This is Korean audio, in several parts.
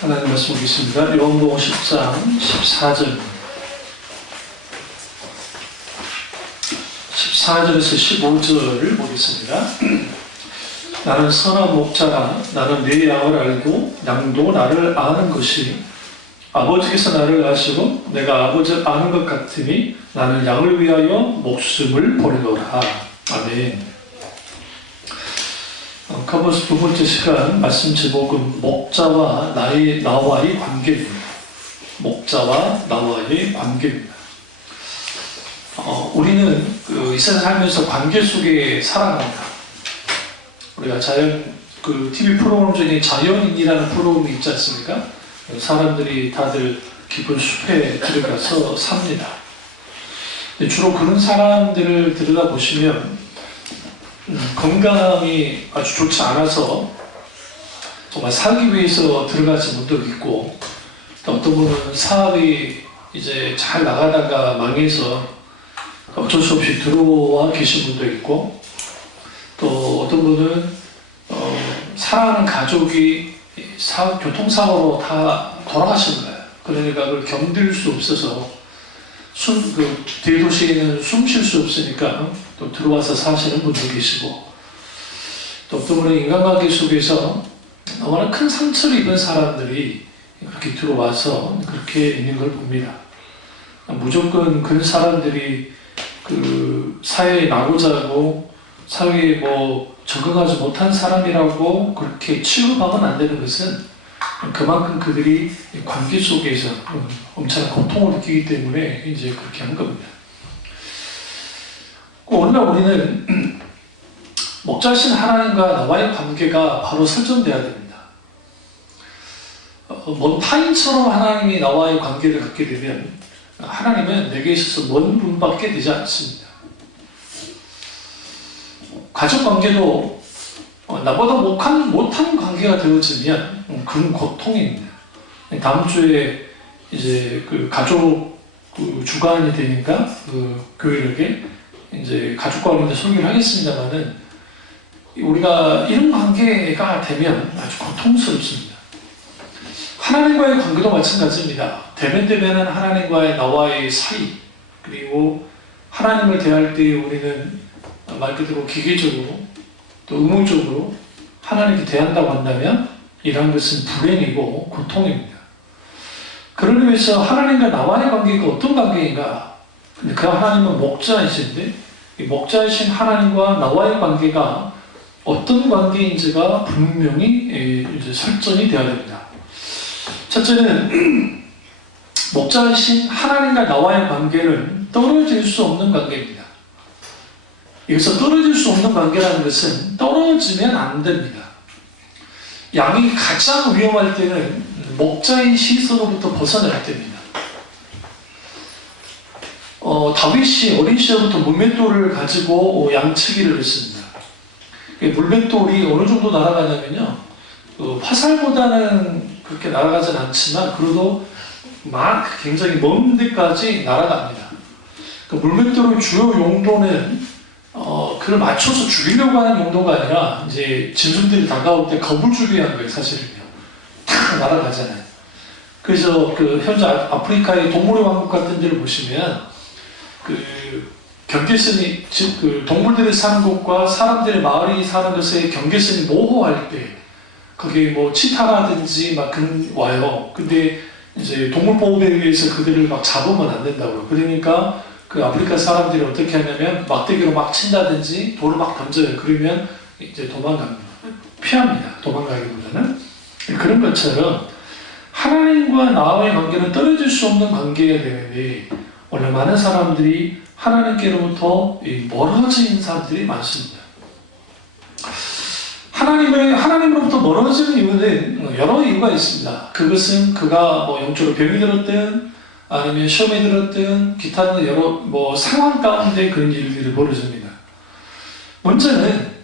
하나님 말씀 보겠습니다. 요한복음 10장 14절 14절에서 15절을 보겠습니다. 나는 선한 목자라. 나는 내 양을 알고 양도 나를 아는 것이 아버지께서 나를 아시고 내가 아버지를 아는 것 같으니 나는 양을 위하여 목숨을 버리노라. 아멘. 커버스 두 번째 시간 말씀 제목은 목자와 나와의 관계입니다. 목자와 나와의 관계입니다. 우리는 이 세상 살면서 관계 속에 살아갑니다. 우리가 TV 프로그램 중에 자연인이라는 프로그램이 있지 않습니까? 사람들이 다들 깊은 숲에 들어가서 삽니다. 주로 그런 사람들을 들여다보시면 건강이 아주 좋지 않아서 정말 살기 위해서 들어가신 분도 있고, 또 어떤 분은 사업이 이제 잘 나가다가 망해서 어쩔 수 없이 들어와 계신 분도 있고, 또 어떤 분은 사랑하는 가족이 교통사고로 다 돌아가신 거예요. 그러니까 그걸 견딜 수 없어서 대도시에는 숨 쉴 수 없으니까 또 들어와서 사시는 분도 계시고, 또 어떤 분은 인간관계 속에서 너무나 큰 상처를 입은 사람들이 그렇게 들어와서 그렇게 있는 걸 봅니다. 무조건 그런 사람들이 사회에 나고자 하고 사회에 적응하지 못한 사람이라고 그렇게 취급하면 안 되는 것은 그만큼 그들이 관계 속에서 엄청난 고통을 느끼기 때문에 이제 그렇게 한 겁니다. 오늘날 우리는 목자신 하나님과 나와의 관계가 바로 설정돼야 됩니다. 먼 타인처럼 하나님이 나와의 관계를 갖게 되면 하나님은 내게 있어서 먼 분밖에 되지 않습니다. 가족 관계도 나보다 못한 관계가 되어지면 그건 고통입니다. 다음 주에 이제 가족 주간이 되니까 교회에게 이제 가족과 관련된 설교를 하겠습니다만은, 우리가 이런 관계가 되면 아주 고통스럽습니다. 하나님과의 관계도 마찬가지입니다. 대면대면한 하나님과의 나와의 사이, 그리고 하나님을 대할 때 우리는 말 그대로 기계적으로 또 의무적으로 하나님께 대한다고 한다면 이러한 것은 불행이고 고통입니다. 그러기 위해서 하나님과 나와의 관계가 어떤 관계인가? 근데 그 하나님은 목자이신데 이 목자이신 하나님과 나와의 관계가 어떤 관계인지가 분명히 이제 설정이 되어야 됩니다. 첫째는 목자이신 하나님과 나와의 관계는 떨어질 수 없는 관계입니다. 여기서 떨어질 수 없는 관계라는 것은 떨어지면 안 됩니다. 양이 가장 위험할 때는 목자의 시선으로부터 벗어날 때입니다. 다윗이 어린 시절부터 물맷돌을 가지고 양치기를 했습니다. 물맷돌이 어느 정도 날아가냐면요, 화살보다는 그렇게 날아가진 않지만 그래도 막 굉장히 먼 데까지 날아갑니다. 물맷돌의 주요 용도는 그걸 맞춰서 죽이려고 하는 용도가 아니라 이제 짐승들이 다가올 때 겁을 주기 위한 거예요. 사실은요. 탁 날아가잖아요. 그래서 현재 아프리카의 동물의 왕국 같은 데를 보시면 경계선이 동물들이 사는 곳과 사람들의 마을이 사는 것의 경계선이 모호할 때 거기에 치타라든지 막 와요. 근데 이제 동물보호에 의해서 그들을 막 잡으면 안 된다고요. 그러니까 아프리카 사람들이 어떻게 하냐면 막대기로 막 친다든지 돌을 막 던져요. 그러면 이제 도망갑니다. 피합니다. 도망가기보다는. 그런 것처럼 하나님과 나와의 관계는 떨어질 수 없는 관계가 되는데, 오늘 많은 사람들이 하나님께로부터 멀어진 사람들이 많습니다. 하나님으로부터 멀어지는 이유는 여러 이유가 있습니다. 그것은 그가 영적으로 병이 들었든 아니면 시험에 들었든 기타 여러 상황 가운데 그런 일들이 벌어집니다. 문제는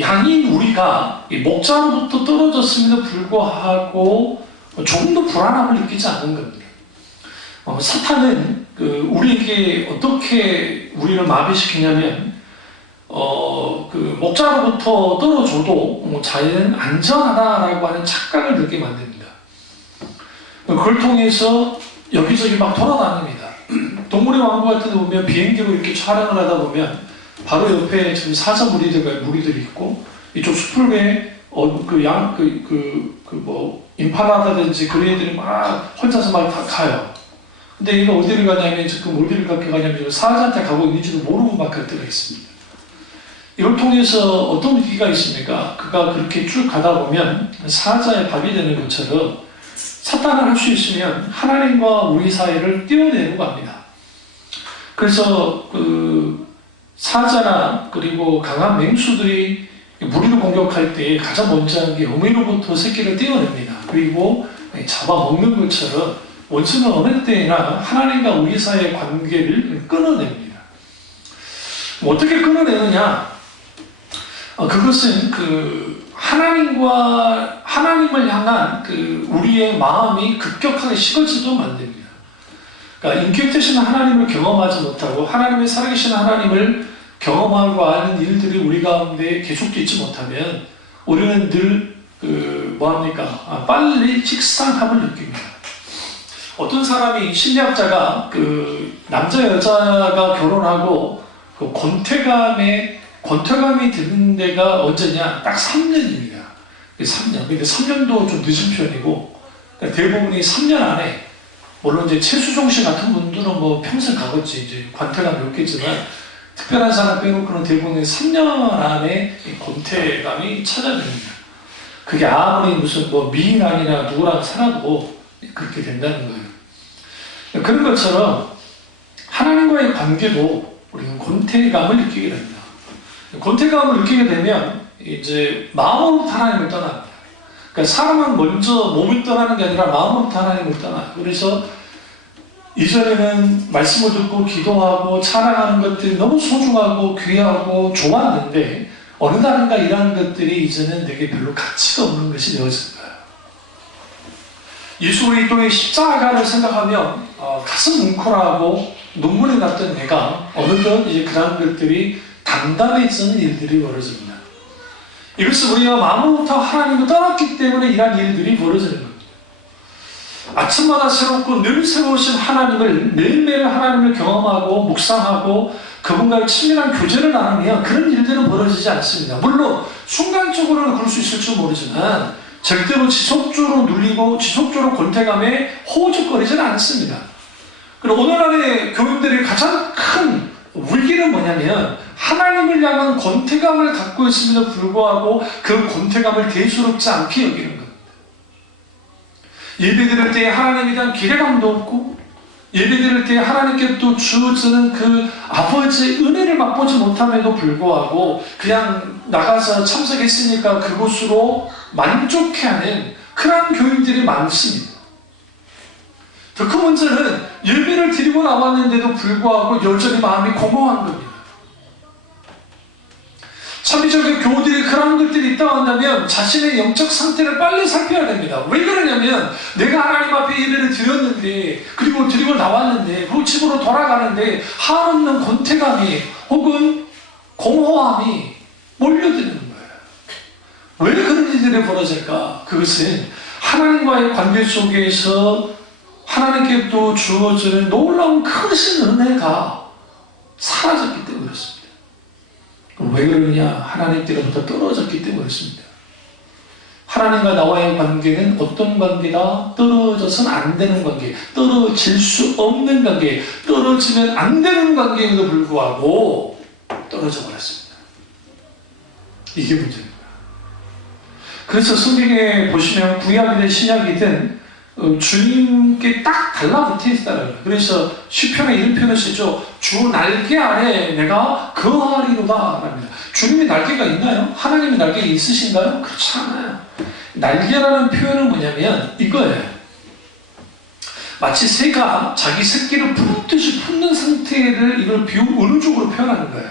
양인 우리가 목자로부터 떨어졌음에도 불구하고 조금 더 불안함을 느끼지 않는 겁니다. 사탄은 우리에게 어떻게 우리를 마비시키냐면 그 목자로부터 떨어져도 자연은 안전하다라고 하는 착각을 들게 만듭니다. 그걸 통해서 여기저기 막 돌아다닙니다. 동물의 왕국 같은 데 보면 비행기로 이렇게 촬영을 하다 보면 바로 옆에 지금 사자 무리들이 있고 이쪽 수풀에 임팔라라든지 그런 애들이 막 혼자서 막 다 가요. 근데 얘가 어디를 가냐면 지금 어디를 가냐면 사자한테 가고 있는지도 모르고 막 갈 때가 있습니다. 이걸 통해서 어떤 위기가 있습니까? 그가 그렇게 쭉 가다 보면 사자의 밥이 되는 것처럼 사탄을 할 수 있으면 하나님과 우리 사이를 떼어내려고 합니다. 그래서 그 사자나 그리고 강한 맹수들이 무리를 공격할 때 가장 먼저 하는 게 어미로부터 새끼를 떼어냅니다. 그리고 잡아먹는 것처럼 원수는 어느 때나 하나님과 우리 사이의 관계를 끊어냅니다. 어떻게 끊어내느냐? 그것은 하나님을 향한 우리의 마음이 급격하게 식어지도 만듭니다. 그러니까 인격 되시는 하나님을 경험하지 못하고 하나님의 살아계신 하나님을 경험하고 아는 일들이 우리 가운데 계속되지 못하면 우리는 늘 빨리 직상함을 느낍니다. 어떤 사람이 심리학자가 남자 여자가 결혼하고 권태감이 드는 데가 언제냐? 딱 3년입니다. 3년. 근데 3년도 좀 늦은 편이고, 대부분이 3년 안에, 물론 이제 최수종 씨 같은 분들은 뭐 평생 가겠지, 이제 권태감이 없겠지만, 특별한 사람 빼놓고는 대부분이 3년 안에 권태감이 찾아듭니다. 그게 아무리 무슨 미인아니나 누구랑 살아도 그렇게 된다는 거예요. 그런 것처럼 하나님과의 관계도 우리는 권태감을 느끼게 됩니다. 권태감을 느끼게 되면 이제 마음으로부터 하나님을 떠납니다. 그러니까 사람은 먼저 몸을 떠나는 게 아니라 마음으로부터 하나님을 떠나요. 그래서 이전에는 말씀을 듣고 기도하고 찬양하는 것들이 너무 소중하고 귀하고 좋았는데 어느 날인가 이러한 것들이 이제는 내게 별로 가치가 없는 것이 되어진 거예요. 예수 그리스도의 십자가를 생각하면 가슴 뭉클하고 눈물이 났던 내가 어느덧 이제 그런 것들이 담담해지는 일들이 벌어집니다. 이것은 우리가 마음으로부터 하나님을 떠났기 때문에 이러한 일들이 벌어지는 겁니다. 아침마다 새롭고 늘 새로우신 하나님을 매일매일 하나님을 경험하고 묵상하고 그분과의 친밀한 교제를 나누면 그런 일들은 벌어지지 않습니다. 물론 순간적으로는 그럴 수 있을지 모르지만 절대로 지속적으로 눌리고 지속적으로 권태감에 허우적거리지는 않습니다. 그리고 오늘날의 교인들의 가장 큰 위기는 뭐냐면 하나님을 향한 권태감을 갖고 있음에도 불구하고 그 권태감을 대수롭지 않게 여기는 겁니다. 예배드릴 때 하나님에 대한 기대감도 없고 예배드릴 때 하나님께 또 주어지는 그 아버지의 은혜를 맛보지 못함에도 불구하고 그냥 나가서 참석했으니까 그곳으로 만족해하는 그런 교인들이 많습니다. 더 큰 문제는 예배를 드리고 나왔는데도 불구하고 여전히 마음이 공허한 겁니다. 참이적인 교우들이 그런 것들이 있다고 한다면 자신의 영적 상태를 빨리 살펴야 됩니다. 왜 그러냐면 내가 하나님 앞에 예배를 드렸는데 그리고 드리고 나왔는데 그 집으로 돌아가는데 한없는 권태감이 혹은 공허함이 몰려드는 거예요. 왜 그런 일들이 벌어질까? 그것은 하나님과의 관계 속에서 하나님께 또 주어지는 놀라운 크신 은혜가 사라졌기 때문에 그렇습니다. 왜 그러느냐? 하나님께로부터 떨어졌기 때문에 그렇습니다. 하나님과 나와의 관계는 어떤 관계다? 떨어져서는 안 되는 관계, 떨어질 수 없는 관계, 떨어지면 안 되는 관계에도 불구하고 떨어져 버렸습니다. 이게 문제입니다. 그래서 성경에 보시면 구약이든 신약이든 주님께 딱 달라붙어 있다는 거예요. 그래서 시편에 이런 표현을 쓰죠. 주 날개 아래 내가 거하리로다 합니다. 주님의 날개가 있나요? 하나님의 날개가 있으신가요? 그렇지 않아요. 날개라는 표현은 뭐냐면 이거예요. 마치 새가 자기 새끼를 품듯이 품는 상태를 이걸 은유적으로 표현하는 거예요.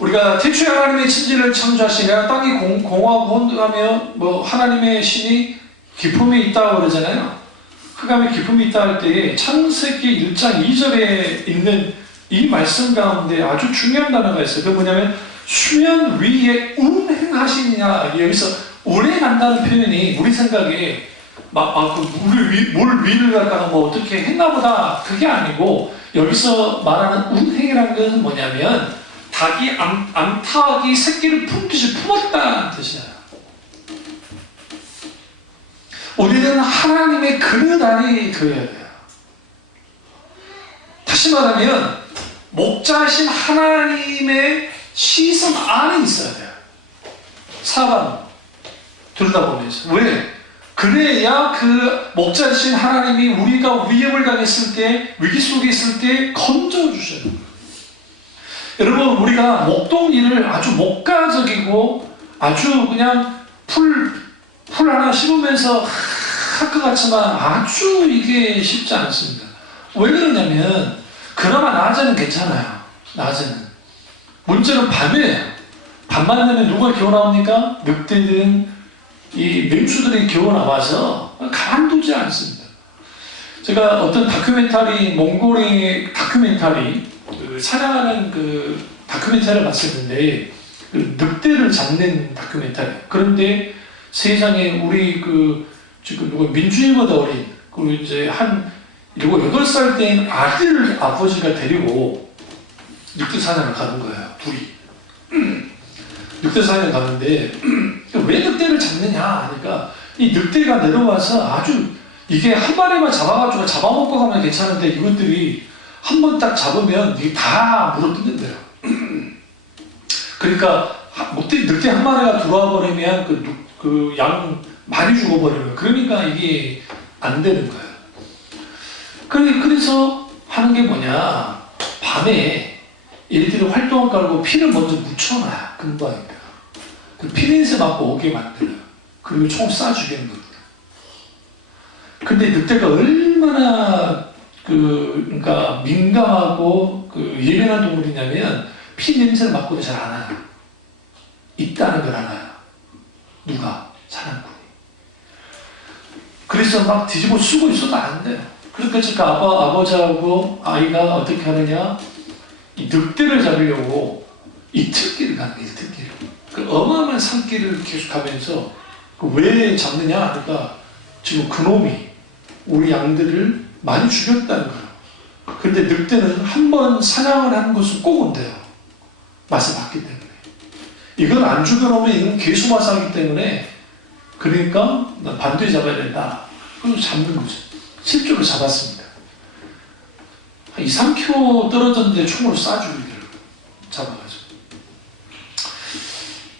우리가 태초에 하나님의 천지를 창조하시니까 땅이 공하고 혼돈하며 하나님의 신이 기품이 있다고 그러잖아요. 흑암에 기품이 있다 할 때에 창세기 1장 2절에 있는 이 말씀 가운데 아주 중요한 단어가 있어요. 그게 뭐냐면 수면 위에 운행하시느냐. 여기서 운행한다는 표현이 우리 생각에 물 위를 갖다가 뭐 어떻게 했나 보다 그게 아니고 여기서 말하는 운행이라는 것은 뭐냐면 닭이 암탉이 새끼를 품듯이 품었다는 뜻이에요. 우리는 하나님의 그릇 안에 그려야 돼요. 다시 말하면 목자이신 하나님의 시선 안에 있어야 돼요. 사방 들여다보면서. 왜? 그래야 그 목자이신 하나님이 우리가 위협을 당했을 때, 위기 속에 있을 때 건져주셔야 돼요. 여러분, 우리가 목동이를 아주 목가적이고 아주 그냥 풀 하나 심으면서 할 것 같지만 아주 이게 쉽지 않습니다. 왜 그러냐면 그나마 낮에는 괜찮아요. 낮에는. 문제는 밤이에요. 밤만 되면 누가 기어 나옵니까? 늑대든 이 맹수들이 기어 나와서 가만두지 않습니다. 제가 어떤 다큐멘터리, 몽골의 다큐멘터리, 사냥하는 그 다큐멘터리를 봤었는데 그 늑대를 잡는 다큐멘터리. 그런데 세상에 우리 지금 누가 민준이보다 어린 그리고 이제 한 7, 8살 된 아들을 아버지가 데리고 늑대 사냥을 가는 거예요. 둘이. 늑대 사냥을 가는데 왜 늑대를 잡느냐 하니까 이 늑대가 내려와서 아주 이게 한 마리만 잡아가지고 잡아먹고 가면 괜찮은데 이것들이 한 번 딱 잡으면 이게 다 물어뜯는데요. 그러니까 늑대 한 마리가 들어와 버리면 그 양 많이 죽어버리면 그러니까 이게 안 되는 거예요. 그래서 하는 게 뭐냐, 밤에 얘들이 활동을 깔고 피를 먼저 묻혀놔요. 금방이니까. 그 피냄새 맡고 오게 만들어요. 그리고 총 쏴 죽이는 겁니다. 근데 늑대가 얼마나 그러니까 민감하고 예민한 동물이냐면 피 냄새를 맡고도 잘 안 와요. 있다는 걸 알아요. 누가? 사냥꾼이. 그래서 막 뒤집어 쓰고 있어도 안 돼요. 그러니까 아버지하고 아이가 어떻게 하느냐, 이 늑대를 잡으려고 이 특길을 가는 거예요. 특길을. 그 어마어마한 산길을 계속하면서 왜 잡느냐 하니까 지금 그놈이 우리 양들을 많이 죽였다는 거예요. 그런데 늑대는 한 번 사냥을 하는 것은 꼭 온대요. 맛을 봤기 때문에. 이걸 안 죽여놓으면 이건 개수마사하기 때문에 그러니까 반드시 잡아야 된다. 그래서 잡는 거죠. 실제로 잡았습니다. 한 2, 3km 떨어졌는데 총으로 쏴주기를 잡아가지고.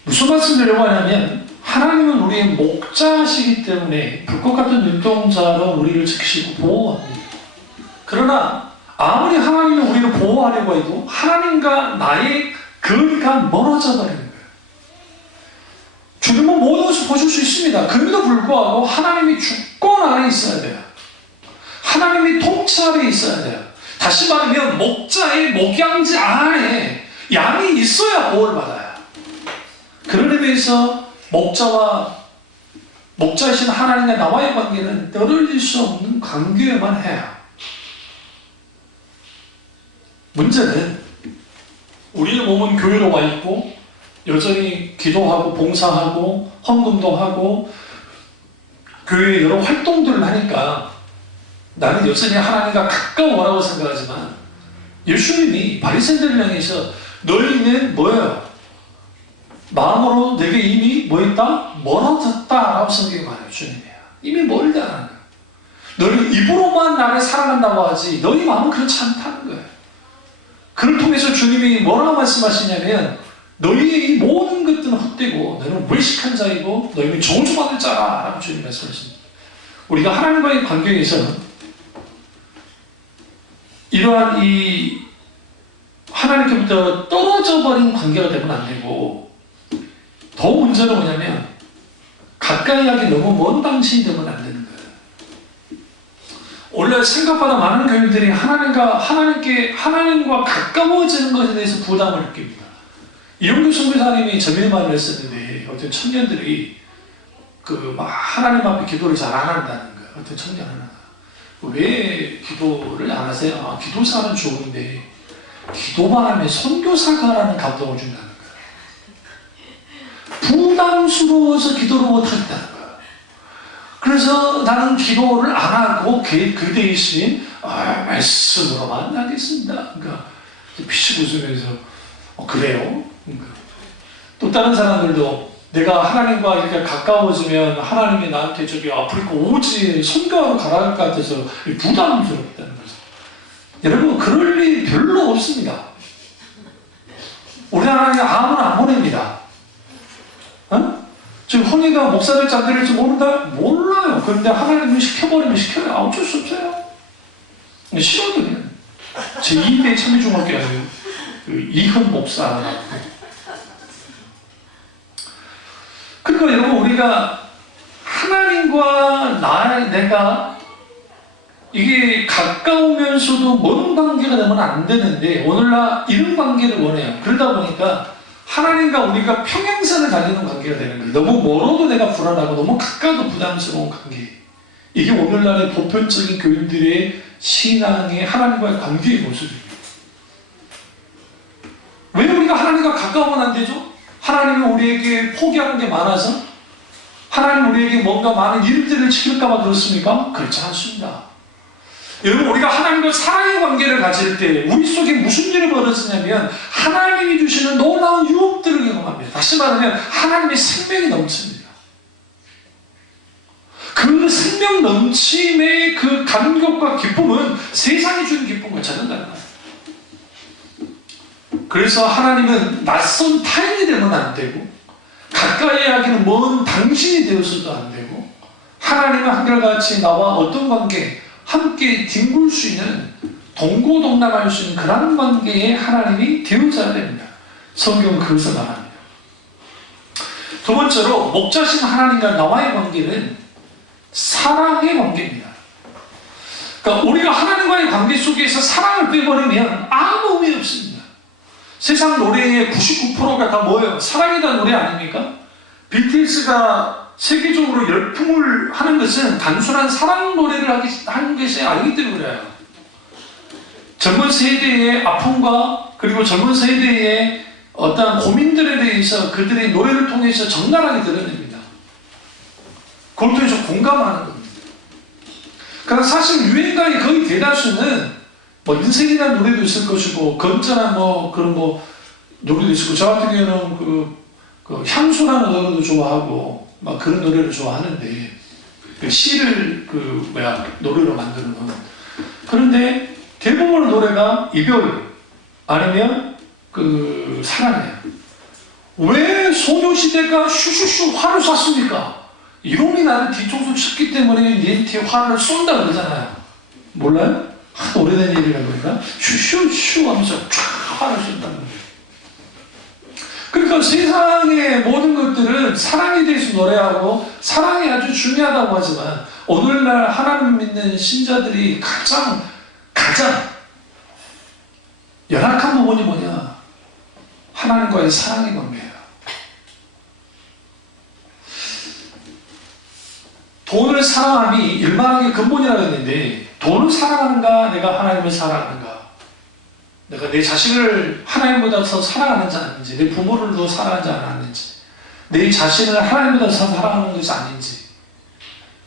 무슨 말씀 드리려고 하냐면 하나님은 우리의 목자시기 때문에 불꽃 같은 눈동자로 우리를 지키시고 보호합니다. 그러나 아무리 하나님이 우리를 보호하려고 해도 하나님과 나의 거리가 멀어져 버리는 거예요. 주님은 모든 것을 보실 수 있습니다. 그럼에도 불구하고 하나님이 주권 안에 있어야 돼요. 하나님이 통치 안에 있어야 돼요. 다시 말하면 목자의 목양지 안에 양이 있어야 보호를 받아요. 그런 의미에서 목자이신 하나님과 나와의 관계는 떨어질 수 없는 관계만 해요. 문제는 우리의 몸은 교회로 와 있고 여전히 기도하고 봉사하고 헌금도 하고 교회에 여러 활동들을 하니까 나는 여전히 하나님과 가까워라고 생각하지만 예수님이 바리새인들을 향해서 너희는 뭐예요? 마음으로 내게 이미 뭐 있다? 멀어졌다라고 성경이 말해요. 주님이야. 이미 멀다라는 거예요. 너희 입으로만 나를 사랑한다고 하지 너희 마음은 그렇지 않다는 거예요. 그를 통해서 주님이 뭐라고 말씀하시냐면 너희의 이 모든 것들은 헛되고 너희는 무의식한 자이고 너희는 저주받을 자라 라고 주님 말씀하십니다. 우리가 하나님과의 관계에서 이러한 이 하나님께부터 떨어져 버린 관계가 되면 안 되고 더 문제는 뭐냐면 가까이 하기 너무 먼 방식이 되면 안 되는 거예요. 원래 생각보다 많은 교인들이 하나님과 가까워지는 것에 대해서 부담을 느낍니다. 이용규 선교사님이 저명의 말을 했었는데 어떤 청년들이 하나님 앞에 기도를 잘 안 한다는 거예요. 어떤 청년 하나. 왜 기도를 안 하세요? 기도사는 좋은데 기도만 하면 선교사가라는 감동을 준다는 거예요. 부담스러워서 기도를 못하겠다는 거예요. 그래서 나는 기도를 안 하고 그 대신 말씀으로만 하겠습니다. 그러니까 피식 웃으면서 그래요? 그러니까 또 다른 사람들도 내가 하나님과 이렇게 가까워지면 하나님이 나한테 저기 아프리카 오지 선교하러 가라할 것 같아서 부담스럽다는 거죠. 여러분 그럴 일 별로 없습니다. 우리 하나님 아무나 안 보냅니다. 어? 지금 허니가 목사를 짠들일지 모른다? 몰라요. 그런데 하나님이 시켜버리면 시켜요. 어쩔 수 없어요. 싫어도 그냥. 제 2대 참여중학교 아니에요. 이현 목사. 그러니까 여러분 우리가 하나님과 내가 이게 가까우면서도 먼 관계가 되면 안 되는데 오늘날 이런 관계를 원해요. 그러다 보니까 하나님과 우리가 평행선을 달리는 관계가 되는 거예요. 너무 멀어도 내가 불안하고 너무 가까워도 부담스러운 관계. 이게 오늘날의 보편적인 교인들의 신앙의 하나님과의 관계의 모습이에요. 왜 우리가 하나님과 가까우면 안 되죠? 하나님이 우리에게 포기하는 게 많아서? 하나님 우리에게 뭔가 많은 일들을 지킬까봐 그렇습니까? 그렇지 않습니다. 여러분 우리가 하나님과 사랑의 관계를 가질 때 우리 속에 무슨 일이 벌어지냐면 하나님이 주시는 놀라운 유혹들을 경험합니다. 다시 말하면 하나님의 생명이 넘칩니다. 그 생명 넘침의 그 감격과 기쁨은 세상이 주는 기쁨과 전혀 달라요. 그래서 하나님은 낯선 타인이 되면 안 되고 가까이 하기는 먼 당신이 되어서도 안 되고 하나님은 한결같이 나와 어떤 관계 함께 뒹굴 수 있는 동고동락할 수 있는 그런 관계에 하나님이 되어져야 됩니다. 성경은 그것을 말합니다. 두 번째로 목자신 하나님과 나와의 관계는 사랑의 관계입니다. 그러니까 우리가 하나님과의 관계 속에서 사랑을 빼버리면 아무 의미 없습니다. 세상 노래의 99%가 다 뭐예요? 사랑이라는 노래 아닙니까? BTS가 세계적으로 열풍을 하는 것은 단순한 사랑 노래를 하는 것이 아니기 때문에 그래요. 젊은 세대의 아픔과 그리고 젊은 세대의 어떤 고민들에 대해서 그들의 노래를 통해서 적나라하게 드러냅니다. 그걸 통해서 공감하는 겁니다. 그러나 사실 유행가의 거의 대다수는 뭐 인생이라는 노래도 있을 것이고 건전한 그런 노래도 있을 거고 저 같은 경우는 그 향수라는 노래도 좋아하고 막 그런 노래를 좋아하는데 그 시를 노래로 만드는 건 그런데 대부분의 노래가 이별 아니면 사랑이에요. 왜 소녀시대가 슈슈슈 화를 쐈습니까? 이놈이 나를 뒤통수 쳤기 때문에 니한테 화를 쏜다 그러잖아요. 몰라요? 오래된 일이라 그런가? 슈슈슈 하면서 쫙 화를 쏜다는 거예요. 그러니까 세상의 모든 것들은 사랑에 대해서 노래하고 사랑이 아주 중요하다고 하지만 오늘날 하나님 믿는 신자들이 가장 열악한 부분이 뭐냐? 하나님과의 사랑의 관계예요. 돈을 사랑함이 일반하게 근본이라고 했는데 돈을 사랑하는가 내가 하나님을 사랑하는가 내가 내 자식을 하나님보다 더 사랑하는지 아닌지 내 부모를 더 사랑하지 않았는지 내 자신을 하나님보다 더 사랑하는 것이 아닌지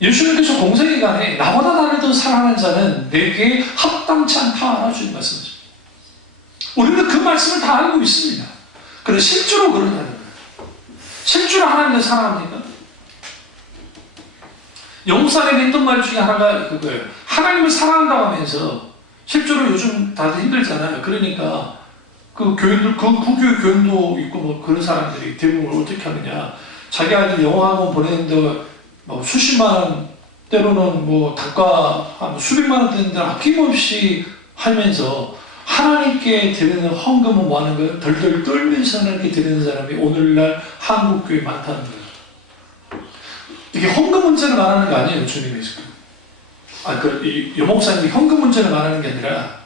예수님께서 공생애간에 나보다 나를 더 사랑하는 자는 내게 합당치 않다 주님 말씀하십니다. 우리는 그 말씀을 다 알고 있습니다. 그런데 실제로 그러냐는 거예요. 실제로 하나님을 사랑합니까? 영사님이 했던 말 중에 하나가 그거예요. 하나님을 사랑한다고 하면서 실제로 요즘 다들 힘들잖아요. 그러니까 그 교인들, 구교의 교인도 있고 그런 사람들이 대부분 어떻게 하느냐. 자기 아이들 영어학원 보내는데 수십만 원, 때로는 단가 한 수백만 원 되는데 아낌없이 하면서 하나님께 드리는 헌금은 뭐 하는 거예요? 덜덜 떨면서 하나님께 드리는 사람이 오늘날 한국교회에 많다는 거예요. 이게 헌금 문제를 말하는 거 아니에요, 주님의 지금. 여목사님이 헌금 문제를 말하는 게 아니라,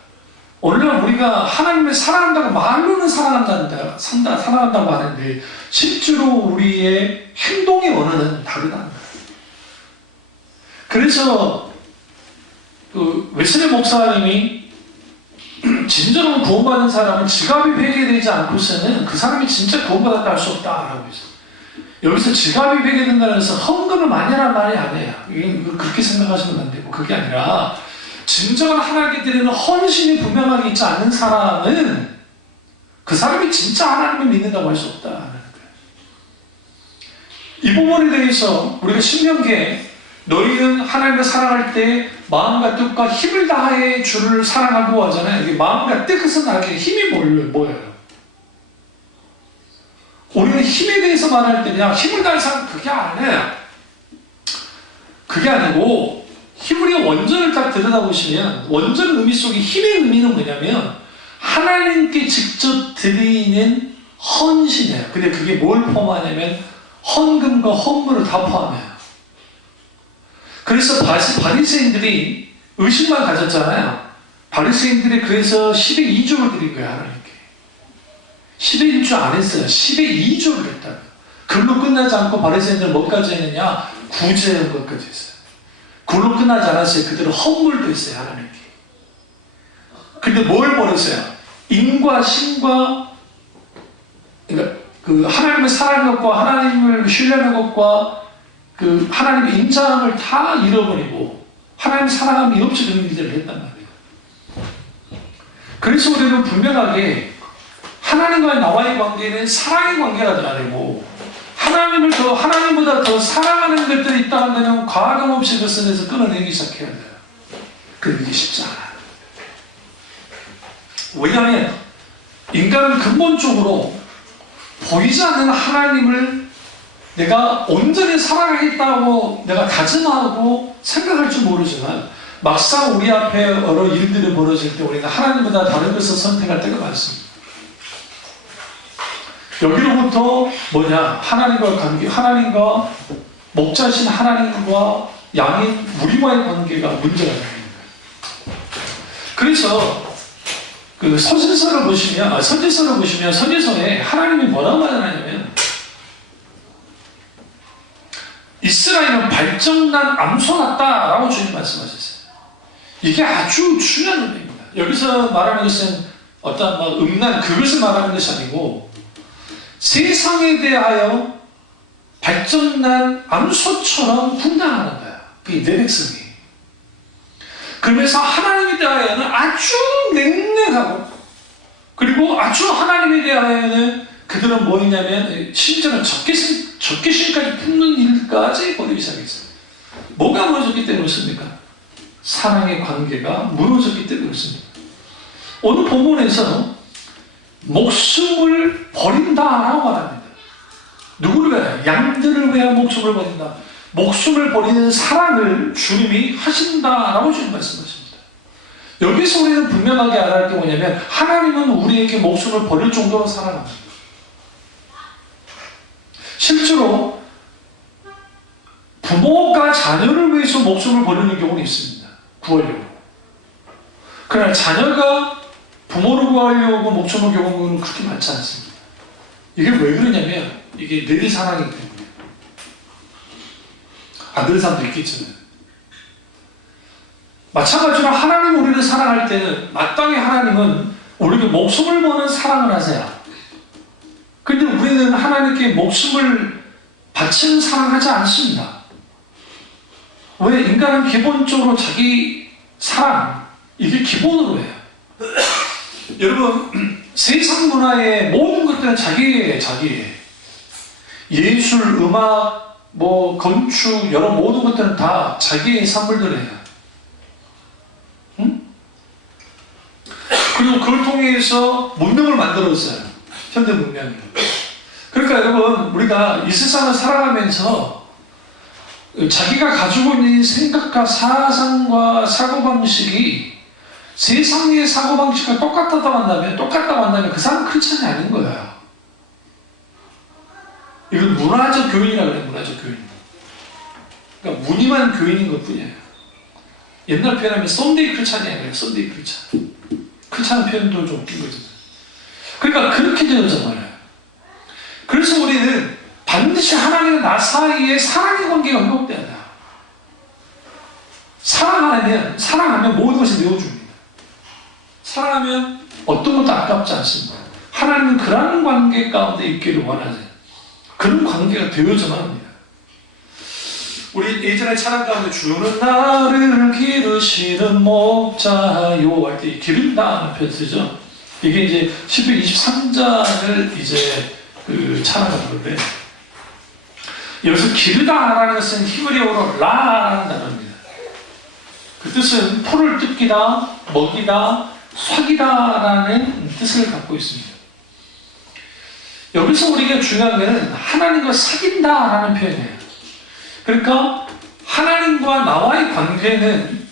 오늘날 우리가 하나님을 사랑한다고 말로는 사랑한다고 하는데, 실제로 우리의 행동의 언어는 다르다는 거예요. 그래서, 웨슬리 목사님이 진정한 구원받은 사람은 지갑이 회개되지 않고서는 그 사람이 진짜 구원받았다 할 수 없다라고 했어요. 여기서 지갑이 회개된다는 것은 헌금을 많이 하란 말이 아니에요. 그렇게 생각하시면 안 되고, 그게 아니라 진정한 하나님께 드리는 헌신이 분명하게 있지 않는 사람은 그 사람이 진짜 하나님을 믿는다고 할 수 없다라는 거예요. 이 부분에 대해서 우리가 신명기에 너희는 하나님을 사랑할 때 마음과 뜻과 힘을 다해 주를 사랑하고 하잖아요. 이게 마음과 뜻에서 나게 힘이 뭐예요? 우리는 힘에 대해서 말할 때 그냥 힘을 다해 사람 그게 아니에요. 그게 아니고 히브리 원전을 딱 들여다보시면 원전 의미 속에 힘의 의미는 뭐냐면 하나님께 직접 드리는 헌신이에요. 근데 그게 뭘 포함하냐면 헌금과 헌물을 다 포함해요. 그래서 바리새인들이 의심만 가졌잖아요. 바리새인들이 그래서 10의 2조를 드린 거예요, 하나님께. 10의 1조 안 했어요. 10의 2조를 했다고요. 그걸로 끝나지 않고 바리새인들은 뭐까지 했느냐? 구제한 것까지 했어요. 그걸로 끝나지 않았어요. 그들은 헌물도 했어요, 하나님께. 근데 뭘 버렸어요? 인과 신과, 그러니까 그 하나님을 사랑하는 것과 하나님을 신뢰하는 것과 그 하나님의 인자함을 다 잃어버리고 하나님 사랑함이 없이 그런 일들을 했단 말이에요. 그래서 우리는 분명하게 하나님과의 나와의 관계는 사랑의 관계가 아니고 하나님보다 더 사랑하는 것들이 있다 한다면 과감 없이 그 선에서 끊어내기 시작해야 돼요. 그러기 쉽지 않아요. 왜냐하면 인간은 근본적으로 보이지 않는 하나님을 내가 온전히 사랑하겠다고 내가 다짐하고 생각할 줄 모르지만 막상 우리 앞에 여러 일들이 벌어질 때 우리가 하나님보다 다른 것을 선택할 때가 많습니다. 여기로부터 하나님과 관계, 하나님과 목자신 하나님과 양인 우리와의 관계가 문제가 됩니다. 그래서 그 선지서를 보시면 선지서에 하나님이 뭐라고 말하냐면 이스라엘은 발정난 암소같다라고 주님 말씀하셨어요. 이게 아주 중요한 의미입니다. 여기서 말하는 것은 어떤 음란 그것을 말하는 것이 아니고 세상에 대하여 발정난 암소처럼 분당하는 거야. 그게 내 백성이. 그러면서 하나님에 대하여는 아주 냉랭하고 그리고 아주 하나님에 대하여는 그들은 뭐였냐면 심지어는 적개심까지 품는 일까지 벌이기 시작했어요. 뭐가 무너졌기 때문에 그렇습니까? 사랑의 관계가 무너졌기 때문에 그렇습니다. 오늘 본문에서 목숨을 버린다라고 말합니다. 누구를 위하여? 양들을 위하여 목숨을 버린다. 목숨을 버리는 사랑을 주님이 하신다라고 주님 말씀하십니다. 여기서 우리는 분명하게 알아야 할 게 뭐냐면 하나님은 우리에게 목숨을 버릴 정도로 사랑합니다. 실제로 부모가 자녀를 위해서 목숨을 버리는 경우는 있습니다. 구하려고. 그러나 자녀가 부모를 구하려고 목숨을 겨누는 경우는 그렇게 많지 않습니다. 이게 왜 그러냐면 이게 늘 사랑이기 때문에. 안 그런 사람도 있겠지만 마찬가지로 하나님 우리를 사랑할 때는 마땅히 하나님은 우리에게 목숨을 거는 사랑을 하세요. 그런데 우리는 하나님께 목숨을 바치는 사랑하지 않습니다. 왜? 인간은 기본적으로 자기 사랑 이게 기본으로 해요. 여러분 세상 문화의 모든 것들은 자기예요. 예술, 음악, 건축 여러 모든 것들은 다 자기의 산물들이에요. 응? 그리고 그걸 통해서 문명을 만들었어요. 현대 문명이. 그러니까 여러분 우리가 이 세상을 살아가면서 자기가 가지고 있는 생각과 사상과 사고방식이 세상의 사고방식과 똑같다고 한다면 그 사람은 크리스찬이 아닌 거예요. 이건 문화적 교인이라고 그래요. 문화적 교인. 그러니까 무늬만 교인인 것 뿐이에요. 옛날 표현하면 썬데이 크리스찬이 아니에요. 썬데이 크리스찬. 크리스찬 표현도 좀 웃긴 거죠. 그러니까 그렇게 되어져 말이에요. 그래서 우리는 반드시 하나님과 나 사이에 사랑의 관계가 회복돼야 돼요. 사랑하면 모든 것이 내어줍니다. 사랑하면 어떤 것도 아깝지 않습니다. 하나님은 그런 관계 가운데 있기를 원하세요. 그런 관계가 되어져만 합니다. 우리 예전에 찬양 가운데 주는 나를 기르시는 목자요 할 때 기른다 하는 표현 쓰죠. 이게 이제 시편 23장을 이제 그 찬양하는 건데, 여기서 기르다라는 것은 히브리어로 라라는 단어입니다. 그 뜻은 풀을 뜯기다, 먹이다, 삭이다라는 뜻을 갖고 있습니다. 여기서 우리가 중요한 것은 하나님과 사귄다라는 표현이에요. 그러니까 하나님과 나와의 관계는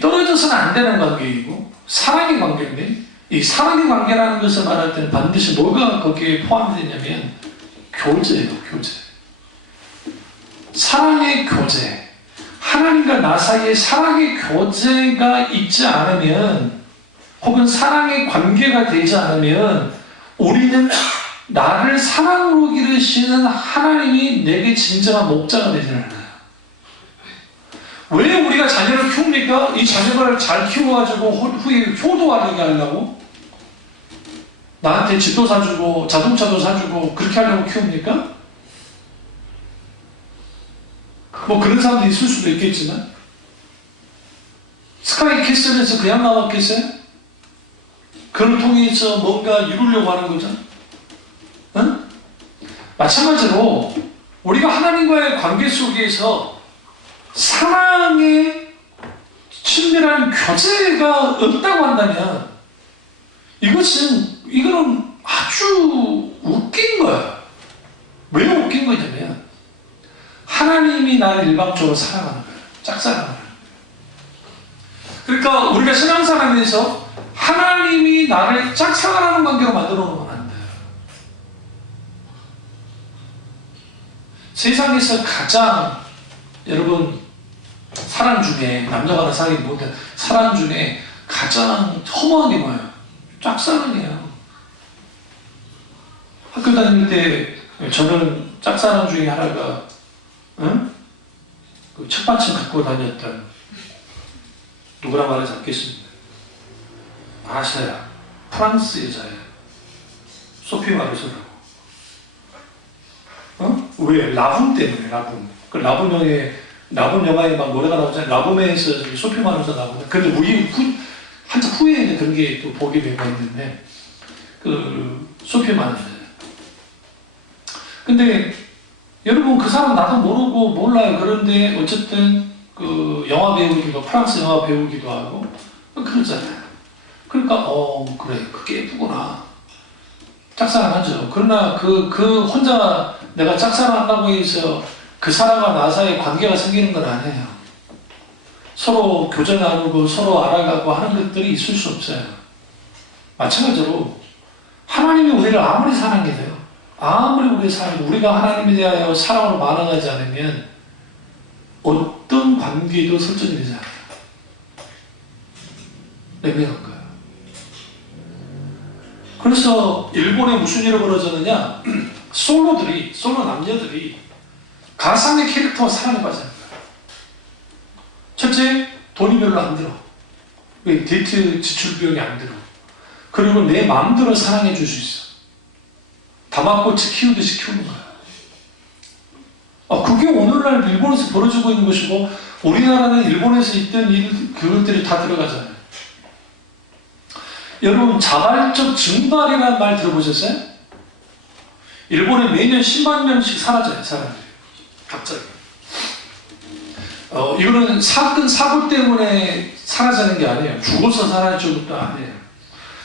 떨어져서는 안 되는 관계이고 사랑의 관계인데, 이 사랑의 관계라는 것을 말할 때는 반드시 뭐가 거기에 포함되냐면 교제예요. 교제. 사랑의 교제. 하나님과 나 사이에 사랑의 교제가 있지 않으면, 혹은 사랑의 관계가 되지 않으면 우리는 나를 사랑으로 기르시는 하나님이 내게 진정한 목자가 되지 않아요. 왜 우리가 자녀를 키웁니까? 이 자녀를 잘 키워가지고 후에 효도하게 하려고? 나한테 집도 사주고 자동차도 사주고 그렇게 하려고 키웁니까? 뭐 그런 사람도 있을 수도 있겠지만, 스카이 캐슬에서 그냥 나왔겠어요? 그를 통해서 뭔가 이루려고 하는 거죠. 응? 마찬가지로 우리가 하나님과의 관계 속에서 사랑의 친밀한 교제가 없다고 한다면 이거는 아주 웃긴 거예요. 왜 웃긴 거냐면 하나님이 나를 일방적으로 사랑하는 거예요. 짝사랑하는 거예요. 그러니까 우리가 신앙생활에서 하나님이 나를 짝사랑하는 관계로 만들어 놓으면 안 돼요. 세상에서 가장, 여러분, 사랑 중에, 남자가 사랑이 못해, 사랑 중에 가장 허무한 게 뭐예요? 짝사랑이에요. 학교 다닐 때 저는 짝사랑 중에 하나가, 응? 그 책받침 갖고 다녔던, 누구라 말하지 않겠습니다. 아시아야, 프랑스 여자예요. 소피 마르소라고. 왜? 라붐 때문에, 라붐. 그 라붐 영화에 막 노래가 나오잖아요. 라붐에서 소피 마르소 나오거든요. 근데 우리 한참 후에 그런 게 또 보게 된 거 있는데, 그, 소피 마르소. 근데, 여러분, 그 사람 나도 모르고 몰라요. 그런데, 어쨌든, 그, 영화 배우기도, 프랑스 영화 배우기도 하고, 그러잖아요. 그러니까, 그래, 그게 예쁘구나. 짝사랑하죠. 그러나 그 혼자 내가 짝사랑한다고 해서 그 사람과 나 사이에 관계가 생기는 건 아니에요. 서로 교제 나누고 서로 알아가고 하는 것들이 있을 수 없어요. 마찬가지로 하나님이 우리를 아무리 사랑해도요, 아무리 우리가 하나님에 대하여 사랑으로 반응하지 않으면 어떤 관계도 설정이 되지 않아요. 애매한 거예요. 그래서 일본에 무슨 일이 벌어졌느냐, 솔로 남녀들이 가상의 캐릭터와 사랑에 빠져요. 첫째, 돈이 별로 안 들어. 왜? 데이트 지출 비용이 안 들어. 그리고 내 마음대로 사랑해 줄 수 있어. 다마꼬치 키우듯이 키우는 거야. 그게 오늘날 일본에서 벌어지고 있는 것이고, 우리나라는 일본에서 있던 그것들이 다 들어가잖아요. 여러분, 자발적 증발이라는 말 들어보셨어요? 일본에 매년 10만 명씩 사라져요, 사람들이. 갑자기. 이거는 사고 때문에 사라지는 게 아니에요. 죽어서 사라지는 것도 아니에요.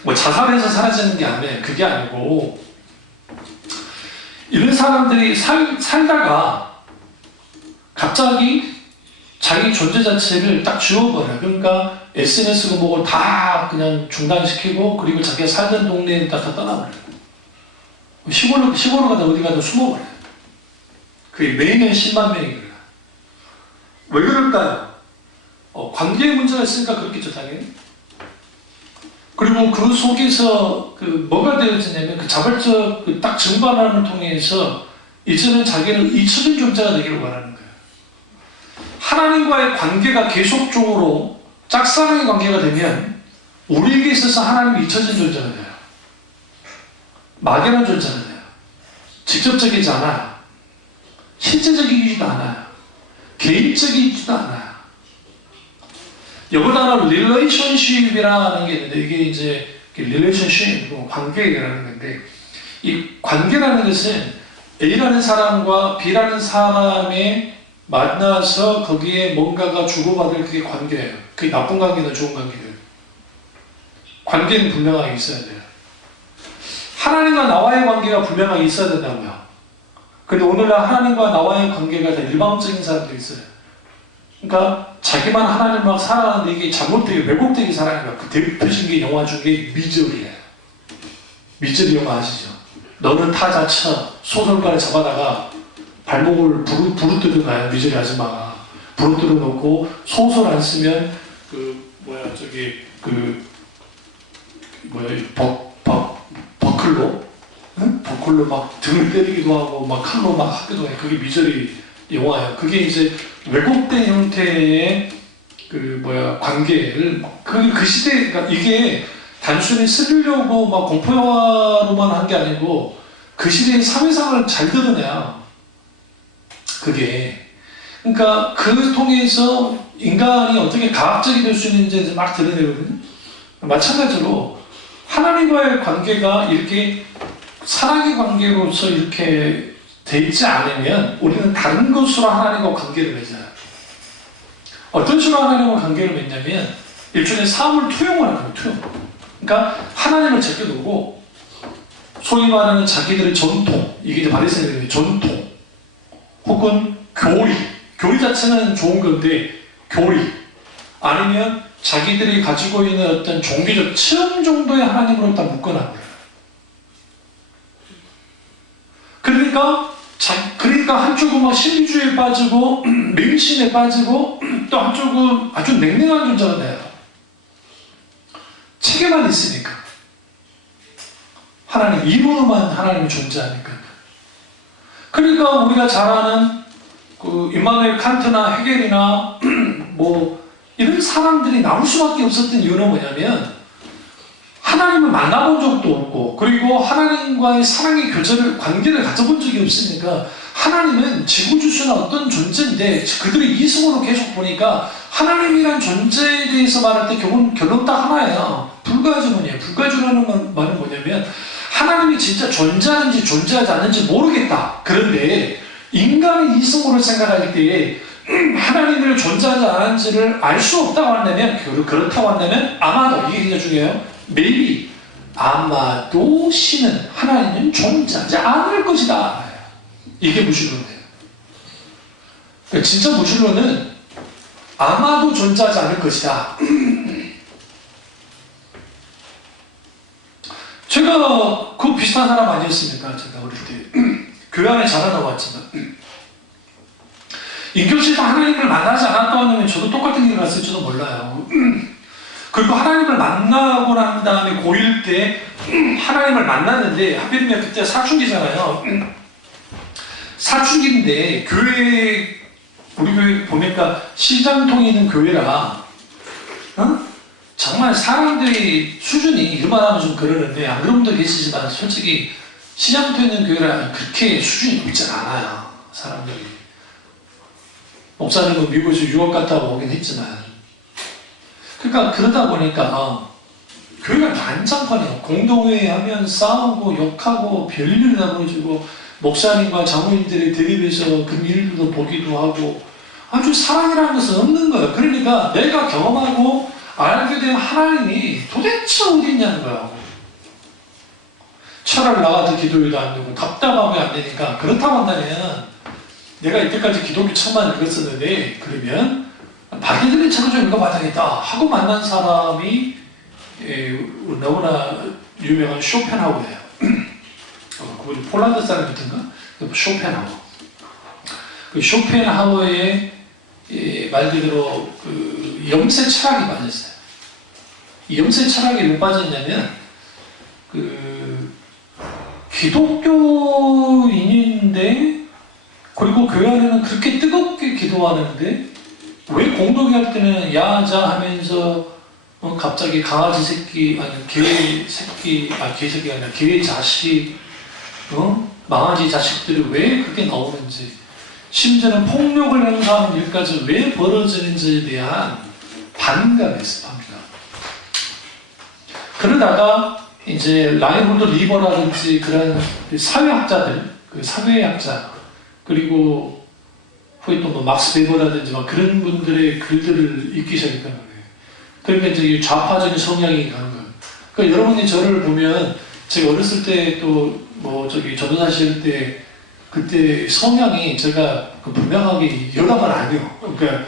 뭐 자살해서 사라지는 게 아니에요. 그게 아니고, 이런 사람들이 살다가 갑자기 자기 존재 자체를 딱 지워버려요. 그러니까 SNS고 뭐고 다 그냥 중단시키고, 그리고 자기가 살던 동네에 다 떠나버려요. 시골로 가다 어디 가다 숨어버려요. 그게 매년 10만 명이 그래요. 왜 그럴까요? 관계의 문제가 있으니까 그렇겠죠, 당연히. 그리고 그 속에서 뭐가 되어지냐면, 그 자발적 딱 증발함을 통해서 이제는 자기는 잊혀진 존재가 되기를 원하는 거예요. 하나님과의 관계가 계속적으로 짝사랑의 관계가 되면 우리에게 있어서 하나님이 잊혀진 존재가 돼요. 막연한 존재가 돼요. 직접적이지 않아요. 실제적이지도 않아요. 개인적이지도 않아요. 영어 단어로 relationship이라는 게 있는데, 이게 이제 relationship, 관계라는 건데, 이 관계라는 것은 A라는 사람과 B라는 사람이 만나서 거기에 뭔가가 주고받을 그게 관계예요. 그게 나쁜 관계는 좋은 관계예요. 관계는 분명하게 있어야 돼요. 하나님과 나와의 관계가 분명하게 있어야 된다고요. 근데 오늘날 하나님과 나와의 관계가 다 일방적인 사람들이 있어요. 그러니까 자기만 하나님만 살아가는데 이게 잘못되게 왜곡되게 살아가는 거야. 그 대표적인 게 영화 중에 미절이에요. 미절 영화 아시죠? 너는 타자 쳐 소설가를 잡아다가 발목을 부르뜨려놔요. 미절이 아줌마가 부르뜨려 놓고 소설 안 쓰면 버클로 응? 버클로 막 등을 때리기도 하고 막 칼로 막 하기도 해. 그게 미절이 영화예요. 그게 이제 왜곡된 형태의 관계를 그 시대, 그러니까 이게 단순히 쓰려고 막 공포 영화로만 한 게 아니고 그 시대의 사회상을 잘 드러내요. 그게 그러니까 그 통해서 인간이 어떻게 가학적이 될 수 있는지 막 드러내거든요. 마찬가지로 하나님과의 관계가 이렇게 사랑의 관계로서 이렇게 돼 있지 않으면 우리는 다른 것으로 하나님과 관계를 맺어요. 어떤 식으로 하나님과 관계를 맺냐면 일종의 사물 투영을 하는 거예요. 투영. 그러니까 하나님을 제껴두고 소위 말하는 자기들의 전통, 이게 이제 바리새인들의 전통 혹은 교리 자체는 좋은 건데 교리 아니면 자기들이 가지고 있는 어떤 종교적 체험 정도의 하나님으로 일단 묶어놨어요. 그러니까 한쪽은 막 신비주의에 빠지고 맹신에 빠지고 또 한쪽은 아주 냉랭한 존재가 돼요. 책에만 있으니까 하나님 이론으로만 하나님이 존재하니까. 그러니까 우리가 잘 아는 임마누엘 칸트나 헤겔이나 이런 사람들이 나올 수밖에 없었던 이유는 뭐냐면 하나님을 만나본 적도 없고 그리고 하나님과의 사랑의 관계를 가져본 적이 없으니까 하나님은 지구주수나 어떤 존재인데 그들의 이성으로 계속 보니까 하나님이란 존재에 대해서 말할 때 결론 딱 하나예요. 불가지문이에요. 불가지라는 말은 뭐냐면 하나님이 진짜 존재하는지 존재하지 않는지 모르겠다. 그런데 인간의 이성으로 생각할 때에 하나님을 존재하지 않은지를 알 수 없다고 한다면 그렇다고 한다면 아마도 이게 굉장히 중요해요. maybe 아마도 신은 하나님은 존재하지 않을 것이다. 이게 무신론이에요. 그러니까 진짜 무신론은 아마도 존재하지 않을 것이다. 제가 그 비슷한 사람 아니었습니까? 제가 어릴 때 교회 안에 자라나왔지만 인교실에서 하나님을 만나지 않았다고 하면 저도 똑같은 길을 갔을지도 몰라요. 그리고 하나님을 만나고 난 다음에 고1 때 하나님을 만났는데 하필이면 그때 사춘기잖아요. 사춘기인데 우리 교회 보니까 시장통이 있는 교회라 정말 사람들이 수준이 이름만 하면 좀 그러는데 안 그런 분도 계시지만 솔직히 시장통에 있는 교회라 그렇게 수준이 높지 않아요. 사람들이. 목사님은 미국에서 유학 갔다가 오긴 했지만 그러니까 그러다 보니까 교회가 난장판이에요. 공동회의 하면 싸우고 욕하고 별일을 다 보여주고 목사님과 장로님들이 대립해서 그 일들도 보기도 하고 아주 사랑이라는 것은 없는 거예요. 그러니까 내가 경험하고 알게 된 하나님이 도대체 어디 있냐는 거예요. 차라리 나가서 기도회도 안 되고 답답하게 안 되니까 그렇다고 한다면 내가 이때까지 기독교 책만 읽었었는데 그러면 바게들의 책을 좀 읽어봐야겠다 하고 만난 사람이 너무나 유명한 쇼펜하우어예요. 그분이 폴란드 사람 같은가? 쇼펜하우어. 그 쇼펜하우어의 말 그대로 그 염세 철학이 빠졌어요. 이 염세 철학이 왜 빠졌냐면 기독교인인데 그리고 교회 안에는 그렇게 뜨겁게 기도하는데 왜 공동회 할 때는 야자 하면서 갑자기 강아지 새끼, 아니 개 새끼, 개 새끼가 아니라 개 자식, 망아지 자식들이 왜 그렇게 나오는지, 심지어는 폭력을 행사하는 일까지 왜 벌어지는지에 대한 반감이 습합니다. 그러다가 이제 라인홀드 리버라든지 그런 사회학자들, 그 사회학자, 그리고 후에 또 뭐 막스 베버라든지 막 그런 분들의 글들을 읽기 시작했단 말이에요. 그러니까 이제 좌파적인 성향이 가는 거예요. 그러니까 여러분이 저를 보면 제가 어렸을 때 또 뭐 저기 전도사실 때 그때 성향이 제가 분명하게 열악은 아니에요. 그러니까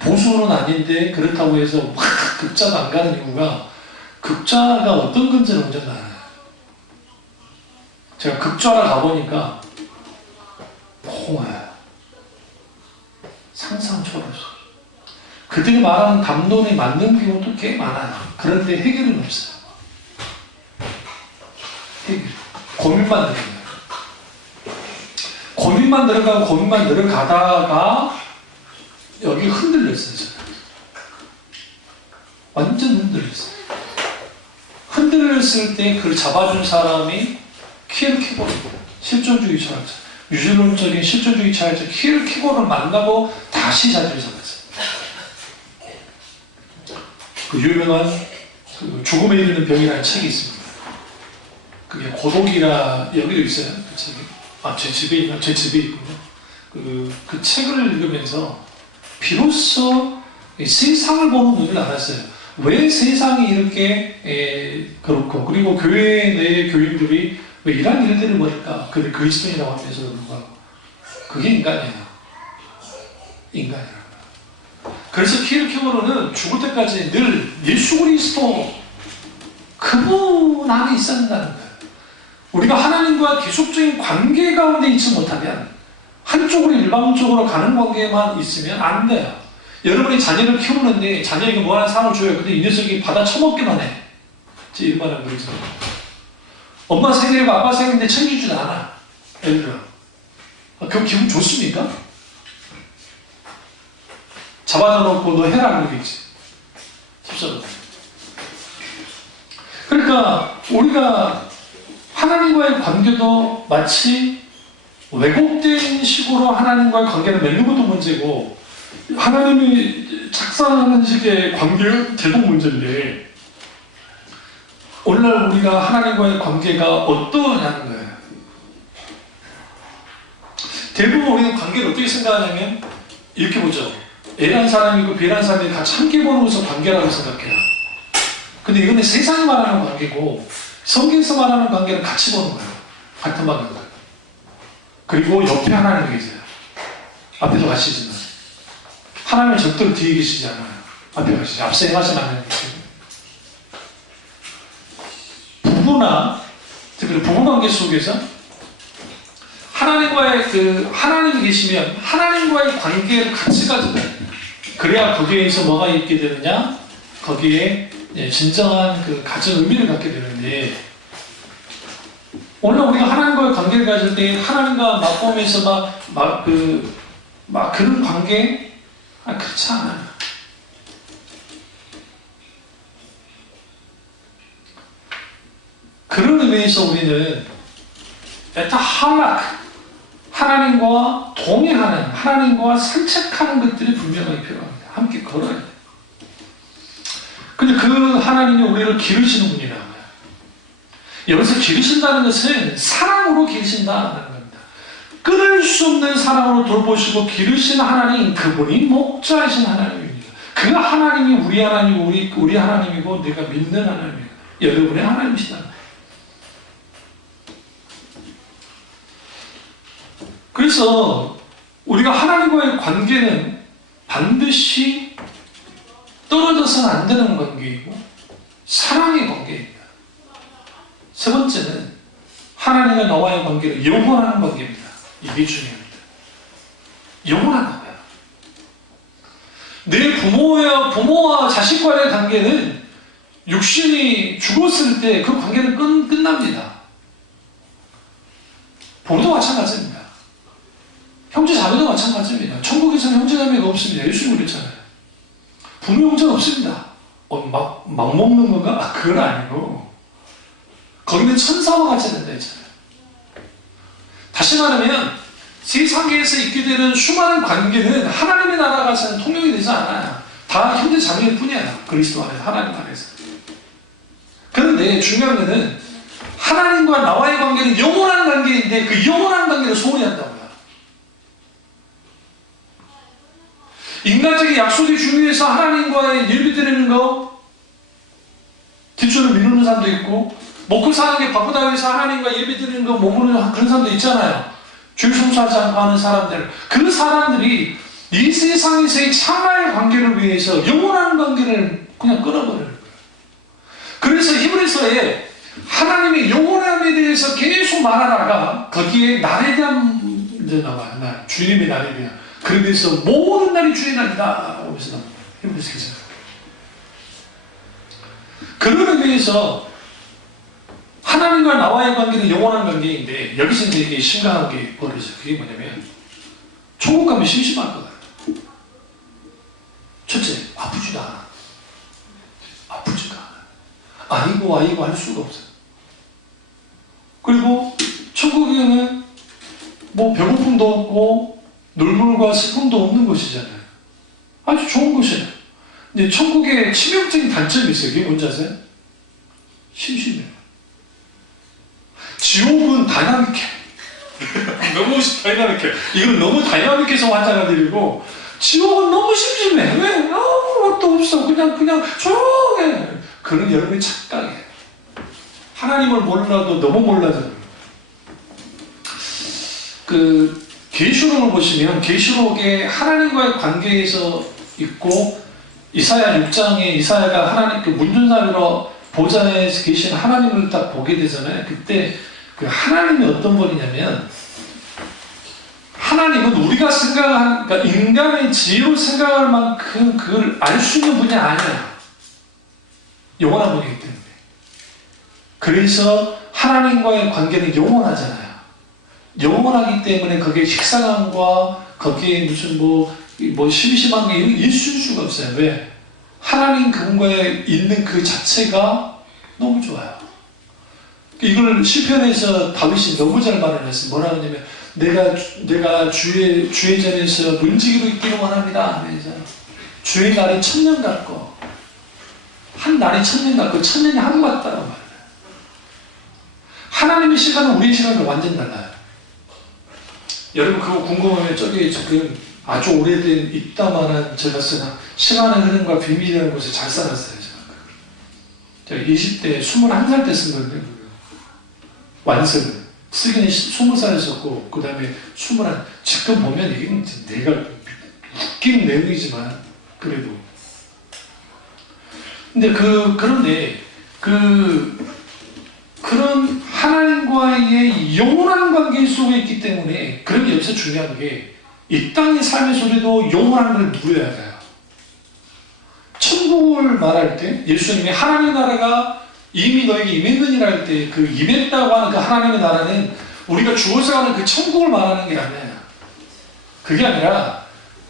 보수는 아닌데 그렇다고 해서 막 극자가 안 가는 이유가 극좌가 어떤 건지는 먼저 알아요. 제가 극좌를 가보니까 공허해요. 상상 초월해서. 그들이 말하는 담론이 맞는 경우도 꽤 많아요. 그런데 해결은 없어요. 해결. 고민만 들어가요. 고민만 들어가고 고민만 들어가다가 여기 흔들렸어요. 저는. 완전 흔들렸어요. 흔들렸을 때 그걸 잡아준 사람이 키엘 케고르입니다. 실존주의 철학자. 유전론적인 실존주의 철학자 키엘 케고르를 만나고 다시 자리를 잡았어요. 그 유명한 그 죽음에 이르는 병이라는 책이 있습니다. 그게 고독이라 여기도 있어요. 그 책이. 제 집에 있군요. 그 책을 읽으면서 비로소 세상을 보는 눈을 알았어요. 왜 세상이 이렇게 그렇고, 그리고 교회 내 교인들이 왜 이런 일들을 벌일까? 그들 그리스도인이라고 하면서도 불구하고 그게 인간이에요. 인간이라고. 그래서 키엘 케고르는 죽을 때까지 늘 예수 그리스도 그분 안에 있어야 된다는 거예요. 우리가 하나님과 계속적인 관계 가운데 있지 못하면, 한쪽으로 일방적으로 가는 관계만 있으면 안 돼요. 여러분이 자녀를 키우는데 자녀에게 뭐 하나 상을 줘요. 근데 이 녀석이 받아 처먹기만 해. 제 일반은 그러죠. 엄마 생일이고 아빠 생일인데 챙겨주지도 않아. 애들아. 그럼 기분 좋습니까? 잡아다 놓고 너 해라 그러겠지. 섭섭하다. 그러니까 우리가 하나님과의 관계도 마치 왜곡된 식으로 하나님과의 관계를 맺는 것도 문제고, 하나님이 작성하는 식의 관계는 계속 문제인데, 오늘날 우리가 하나님과의 관계가 어떠냐는 거예요. 대부분 우리는 관계를 어떻게 생각하냐면 이렇게 보죠. A라는 사람이 있고 B라는 사람이 같이 함께 보는 것을 관계라고 생각해요. 근데 이거는 세상이 말하는 관계고 성경에서 말하는 관계는 같이 보는 거예요. 같은 방향으로. 그리고 옆에 하나님이 계세요. 앞에도 가시지만 하나님은 절대로 뒤에 계시지 않아요. 앞에 가시죠. 앞서 행하신 하나님 계세요. 부부나 특히 부부관계 속에서 하나님과의 하나님이 계시면 하나님과의 관계를 같이 가져요. 그래야 거기에서 뭐가 있게 되느냐? 거기에 진정한 그 가진 의미를 갖게 되는데, 오늘 우리가 하나님과의 관계를 가질 때 하나님과 맞보면서 막 그런 관계? 그렇지 않아요. 그런 의미에서 우리는 에타 할락, 하나님과 동행하는, 하나님과 산책하는 것들이 분명하게 필요합니다. 함께 걸어야 돼요. 근데 그 하나님이 우리를 기르시는 분이라는 거예요. 여기서 기르신다는 것은 사랑으로 기르신다는 겁니다. 끊을 수 없는 사랑으로 돌보시고 기르시는 하나님, 그분이 목자이신 하나님입니다. 그 하나님이 우리 하나님이고 우리 하나님이고 내가 믿는 하나님이고 여러분의 하나님이시다. 그래서 우리가 하나님과의 관계는 반드시 떨어져서는 안 되는 관계이고 사랑의 관계입니다. 세 번째는 하나님과 나와의 관계를 영원하는 관계입니다. 이게 중요합니다. 영원한 거예요. 내 부모와 자식과의 관계는 육신이 죽었을 때 그 관계는 끝납니다. 부모도 마찬가지입니다. 형제 자매도 마찬가지입니다. 천국에서는 형제 자매가 없습니다. 예수님 그랬잖아요. 부모 형제는 없습니다. 막 먹는 건가? 그건 아니고 거기는 천사와 같이 된다 했잖아요. 다시 말하면 세상에서 있게 되는 수많은 관계는 하나님의 나라가서는 통용이 되지 않아요. 다 현재 자녀일 뿐이야. 그리스도 안에서, 하나님 안에서. 그런데 중요한 것은 하나님과 나와의 관계는 영원한 관계인데 그 영원한 관계를 소홀히 한다고요. 인간적인 약속이 중요해서 하나님과의 예배드리는 거 뒷줄을 미루는 사람도 있고, 먹고 사는 게 바쁘다고 해서 하나님과 예배드리는 거 머무르는 그런 사람도 있잖아요. 주일 성수하지 않고 하는 사람들. 그 사람들이 이 세상에서의 참나의 관계를 위해서 영원한 관계를 그냥 끊어버리는 거예요. 그래서 히브리서에 하나님의 영원함에 대해서 계속 말하다가 거기에 날에 대한 문제 나와요. 날, 주님의 날에 대한. 그래서 모든 날이 주의 날이다 하면서 나와요. 히브리서에서. 그런 의미에서 하나님과 나와의 관계는 영원한 관계인데 여기서 이제 이게 심각한 게 벌어져요. 그게 뭐냐면 천국 가면 심심할 것 같아요. 첫째, 아프지도 않아. 아프지도 않아. 아이고 할 수가 없어요. 그리고 천국에는 뭐 배고픔도 없고 눈물과 슬픔도 없는 곳이잖아요. 아주 좋은 곳이에요. 근데 천국에 치명적인 단점이 있어요. 그게 뭔지 아세요? 심심해요. 지옥은 다이나믹해. 너무 다이나믹해. 이건 너무 다이나믹해서 환장을 드리고, 지옥은 너무 심심해. 왜? 아무것도 없어. 그냥 조용해. 그런 여러분이 착각이에요. 하나님을 몰라도 너무 몰라서. 그 계시록을 보시면 계시록에 하나님과의 관계에서 있고, 이사야 6장에 이사야가 하나님 그 문전사위로 보좌에 계신 하나님을 딱 보게 되잖아요. 그때 그 하나님이 어떤 분이냐면, 하나님은 우리가 생각한, 그러니까 인간의 지혜로 생각할 만큼 그걸 알 수 있는 분이 아니야. 영원한 분이기 때문에. 그래서 하나님과의 관계는 영원하잖아요. 영원하기 때문에 거기에 식상함과 거기에 무슨 뭐 심심한 게 있을 수가 없어요. 왜? 하나님 그분과에 있는 그 자체가 너무 좋아요. 이걸 시편에서 다윗이 너무 잘 말을 했어요. 뭐라 하냐면 내가 주의 전에서 문지기로 있기를 원합니다. 주의 날이 1000년 같고 한 날이 1000년 같고 1000년이 하루 같다고 말해요. 하나님의 시간은 우리의 시간과 완전 달라요. 여러분 그거 궁금하면 저기 지금 아주 오래된 있다만한 제가 쓰나 시간의 흐름과 비밀이라는 곳에 잘 써놨어요. 제가 20대 21살 때 쓴 건데 완성을 쓰기는 20살에 썼고 그 다음에 21 지금 보면 이게 내가 웃긴 내용이지만 그래도 근데 그런데 그런 하나님과의 영원한 관계 속에 있기 때문에 그런 게 여기서 중요한 게 이 땅의 삶의 소리도 영원한 걸 누려야 돼요. 천국을 말할 때 예수님이 하나님의 나라가 이미 너에게 임했느니라 할 때 그 임했다고 하는 그 하나님의 나라는 우리가 죽어서 가는 그 천국을 말하는 게 아니에요. 그게 아니라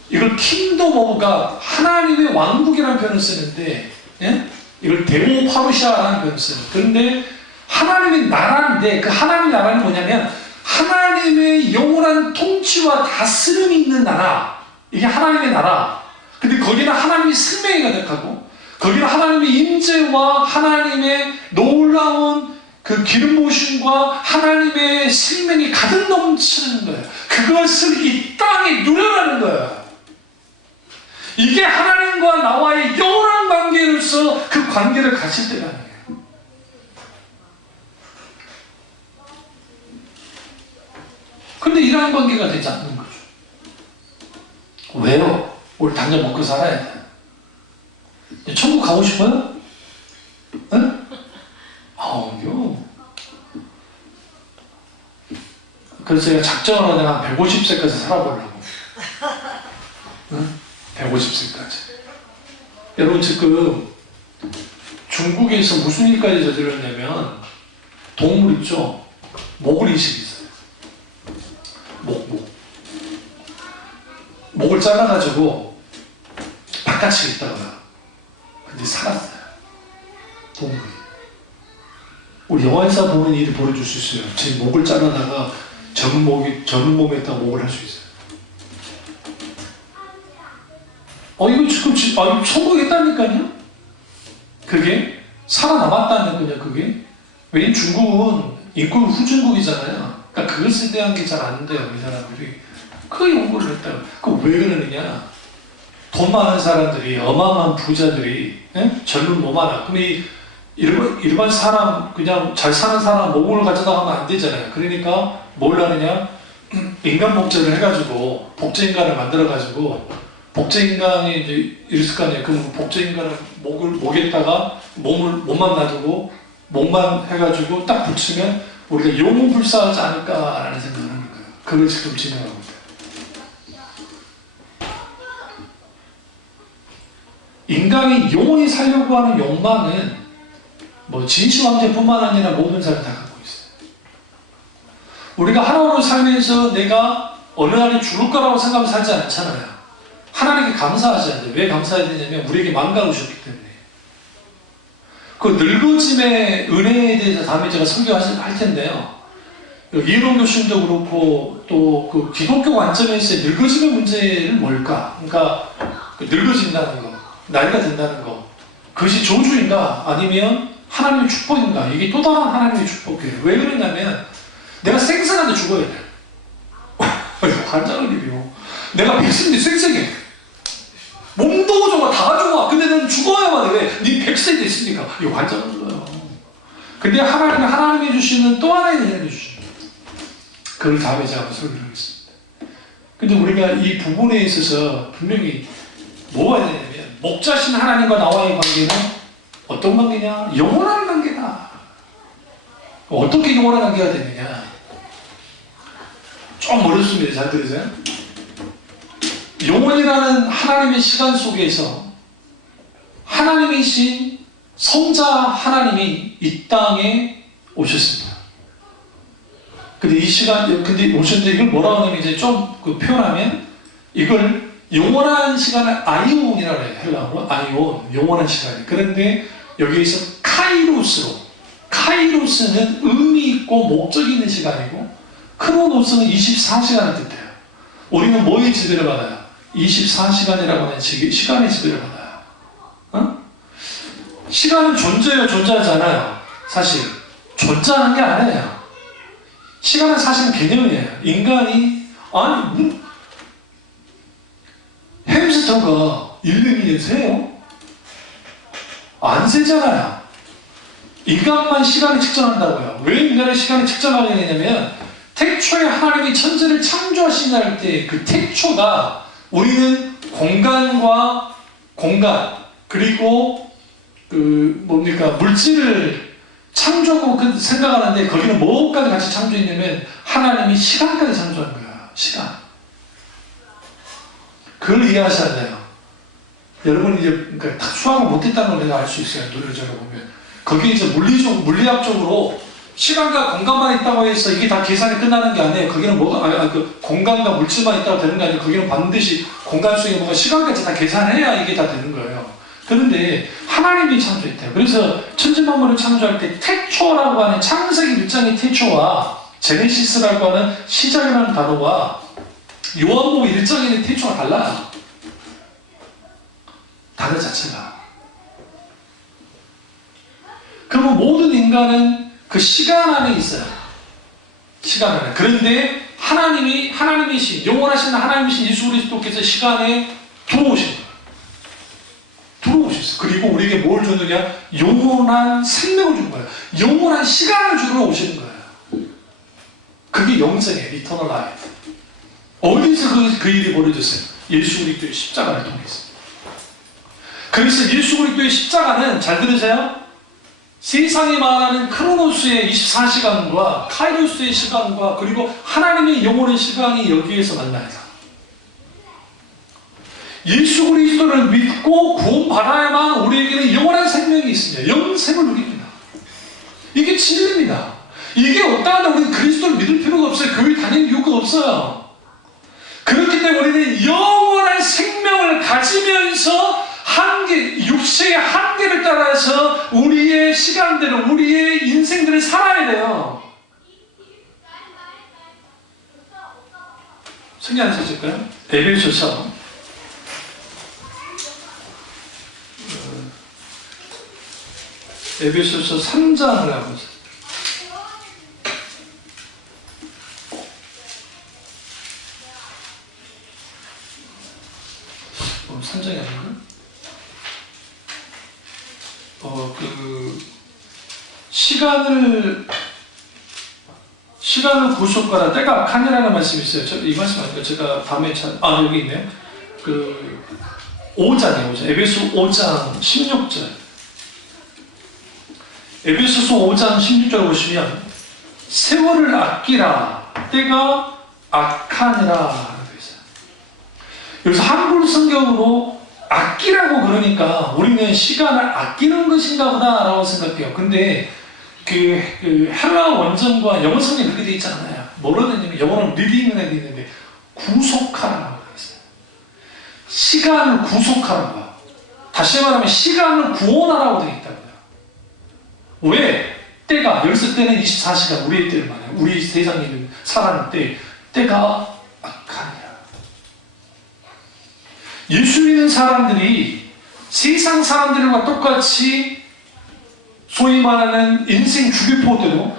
이걸 킹덤 오브가 하나님의 왕국이라는 표현을 쓰는데 예? 이걸 데모파루시아라는 표현을 써요. 그런데 하나님의 나라인데 그 하나님의 나라는 뭐냐면 하나님의 영원한 통치와 다스림이 있는 나라. 이게 하나님의 나라. 근데 거기는 하나님의 생명이 가득하고 거기는 하나님의 임재와 하나님의 놀라운 그 기름 부으심과 하나님의 생명이 가득 넘치는 거예요. 그것을 이 땅에 누려라는 거예요. 이게 하나님과 나와의 영원한 관계로서 그 관계를 가질 때라는 거예요. 근데 이러한 관계가 되지 않는 거죠. 왜요? 우리 당장 먹고 살아야 돼. 천국 가고 싶어요? 응? 아니요. 그래서 제가 작정을 하다가 150세까지 살아보려고. 응? 150세까지. 여러분 지금 중국에서 무슨 일까지 저질렀냐면 동물 있죠? 목을 이식이 있어요. 목을 잘라가지고 바깥에 있다가 근데 살았어요. 동물이. 우리 영화에서 보는 일이 벌어질 수 있어요. 제 목을 자르다가 저는 몸에다 목을 할 수 있어요. 이거 지금 성공했다니까요? 그게 살아남았다는 거냐, 그게? 왜냐면 중국은 인권 후진국이잖아요. 그러니까 그것에 대한 게 잘 안 돼요, 이 사람들이. 그 연구를 했다고. 왜 그러느냐? 돈 많은 사람들이, 어마어마한 부자들이, 젊은 몸 하나. 근데 일반 사람, 그냥 잘 사는 사람 몸을 가져다 하면 안 되잖아요. 그러니까 뭘 하느냐? 인간 복제를 해가지고, 복제인간을 만들어가지고, 복제인간이 이제 이랬을 거 아니에요. 그럼 복제인간을 목에다가 몸만 놔두고, 목만 해가지고 딱 붙이면 우리가 영웅불사하지 않을까라는 생각을 하는 거예요. 그걸 지금 진행하고 있어요. 인간이 영원히 살려고 하는 욕망은 진시황제뿐만 아니라 모든 사람이 다 갖고 있어요. 우리가 하나로 살면서 내가 어느 날에 죽을 거라고 생각하면 살지 않잖아요. 하나님께 감사하지 않아요. 왜 감사해야 되냐면 우리에게 망각을 주셨기 때문에. 그 늙어짐의 은혜에 대해서 다음에 제가 설교할 텐데요. 이론 교수님도 그렇고 또 그 기독교 관점에서 늙어짐의 문제는 뭘까? 그러니까 늙어진다는 거, 나이가 든다는 거, 그것이 저주인가 아니면 하나님의 축복인가? 이게 또 다른 하나님의 축복이에요. 왜 그러냐면 내가 생생한데 죽어야 돼. 환장을 일이요. 내가 백세인데 쌩쌩해. 몸도 좋아, 다 좋아. 근데 넌 죽어야만 해. 왜? 네 100세 됐으니까. 이거 환장하는 거예요. 근데 하나님이 주시는 또 하나의 은혜를 주십니다. 그걸 다음에 제가 한번 설교를 하겠습니다. 근데 우리가 이 부분에 있어서 분명히 뭐가 되냐면 목자신 하나님과 나와의 관계는 어떤 관계냐? 영원한 관계다. 어떻게 영원한 관계가 되느냐? 좀 어렵습니다. 잘 들으세요? 영원이라는 하나님의 시간 속에서 하나님이신 성자 하나님이 이 땅에 오셨습니다. 근데 근데 오셨는데 이걸 뭐라고 하냐면 이제 좀 표현하면 이걸 영원한 시간을 아이온이라고 해요. 헬라어로 아이온, 영원한 시간. 그런데 여기에서 카이로스는 의미 있고 목적이 있는 시간이고 크로노스는 24시간을 뜻해요. 우리는 뭐에 지배를 받아요? 24시간이라고 하는 시간에 지배를 받아요. 시간은 존재해요, 존재하지 않아요? 사실 존재하는 게 아니에요. 시간은 사실은 개념이에요. 인간이 햄스터가 1년이면 세요? 안 세잖아요. 인간만 시간을 측정한다고요. 왜 인간의 시간을 측정하게 되냐면 태초에 하나님이 천지를 창조하신 날 때 그 태초가 우리는 공간 그리고 물질을 창조하고 생각하는데 거기는 뭐까지 같이 창조했냐면 하나님이 시간까지 창조한 거야. 시간. 그걸 이해하셔야 돼요. 여러분이 이제 그러니까 수학을 못했다는 걸 내가 알 수 있어요. 노래를 보면 거기에 이제 물리학적으로 시간과 공간만 있다고 해서 이게 다 계산이 끝나는 게 아니에요. 거기는 공간과 물질만 있다고 되는 게 아니에요. 거기는 반드시 공간 속에 뭔가 시간까지 다 계산해야 이게 다 되는 거예요. 그런데 하나님이 창조했대요. 그래서 천지만물을 창조할 때 태초라고 하는 창세기 1장의 태초와 제네시스라고 하는 시작이라는 단어와 요한복음 1장에 있는 태초가 달라요. 단어 자체가. 그러면 모든 인간은 그 시간 안에 있어요. 시간 안에. 그런데 하나님이신, 영원하신 하나님이신 예수 그리스도께서 시간에 들어오신 거예요. 들어오셨어요. 그리고 우리에게 뭘 주느냐? 영원한 생명을 준 거예요. 영원한 시간을 주러 오시는 거예요. 그게 영생이에요. Eternal Life. 어디서 그 일이 벌어졌어요? 예수 그리스도의 십자가를 통해서. 그래서 예수 그리스도의 십자가는, 잘 들으세요? 세상이 말하는 크로노스의 24시간과 카이로스의 시간과 그리고 하나님의 영원한 시간이 여기에서 만나요. 예수 그리스도를 믿고 구원받아야만 우리에게는 영원한 생명이 있습니다. 영생을 누립니다. 이게 진리입니다. 이게 없다면 우리는 그리스도를 믿을 필요가 없어요. 교회 다닐 이유가 없어요. 그렇기 때문에 우리는 영원한 생명을 가지면서 한계 육체의 한계를 따라서 우리의 시간들을, 우리의 인생들을 살아야 돼요. 성경 안 써질까요? 에베소서 3장을 하고 있어요. 3장이 아닌가? 시간을 구속하라. 때가 악하니라는 말씀이 있어요. 이 말씀 아니까 제가 밤에 여기 있네요. 5장이에요. 에베소 5장 16절. 에베소서 5장 16절 보시면 세월을 아끼라. 때가 악하니라. 여기서 한글 성경으로 아끼라고 그러니까 우리는 시간을 아끼는 것인가 보다 라고 생각해요. 근데 헬라 원전과 영어 성경이 그렇게 되어 있잖아요. 뭐로 되냐면 영어는 리딩이라고 되어 있는데 구속하라고 되어 있어요. 시간을 구속하라고. 다시 말하면 시간을 구원하라고 되어 있다고요. 왜? 때가, 여기서 때는 24시간 우리의 때를 말해요. 우리 세상에 있는 살아가는 때가 악하니라. 예수 믿는 사람들이 세상 사람들과 똑같이 소위 말하는 인생 주기표대로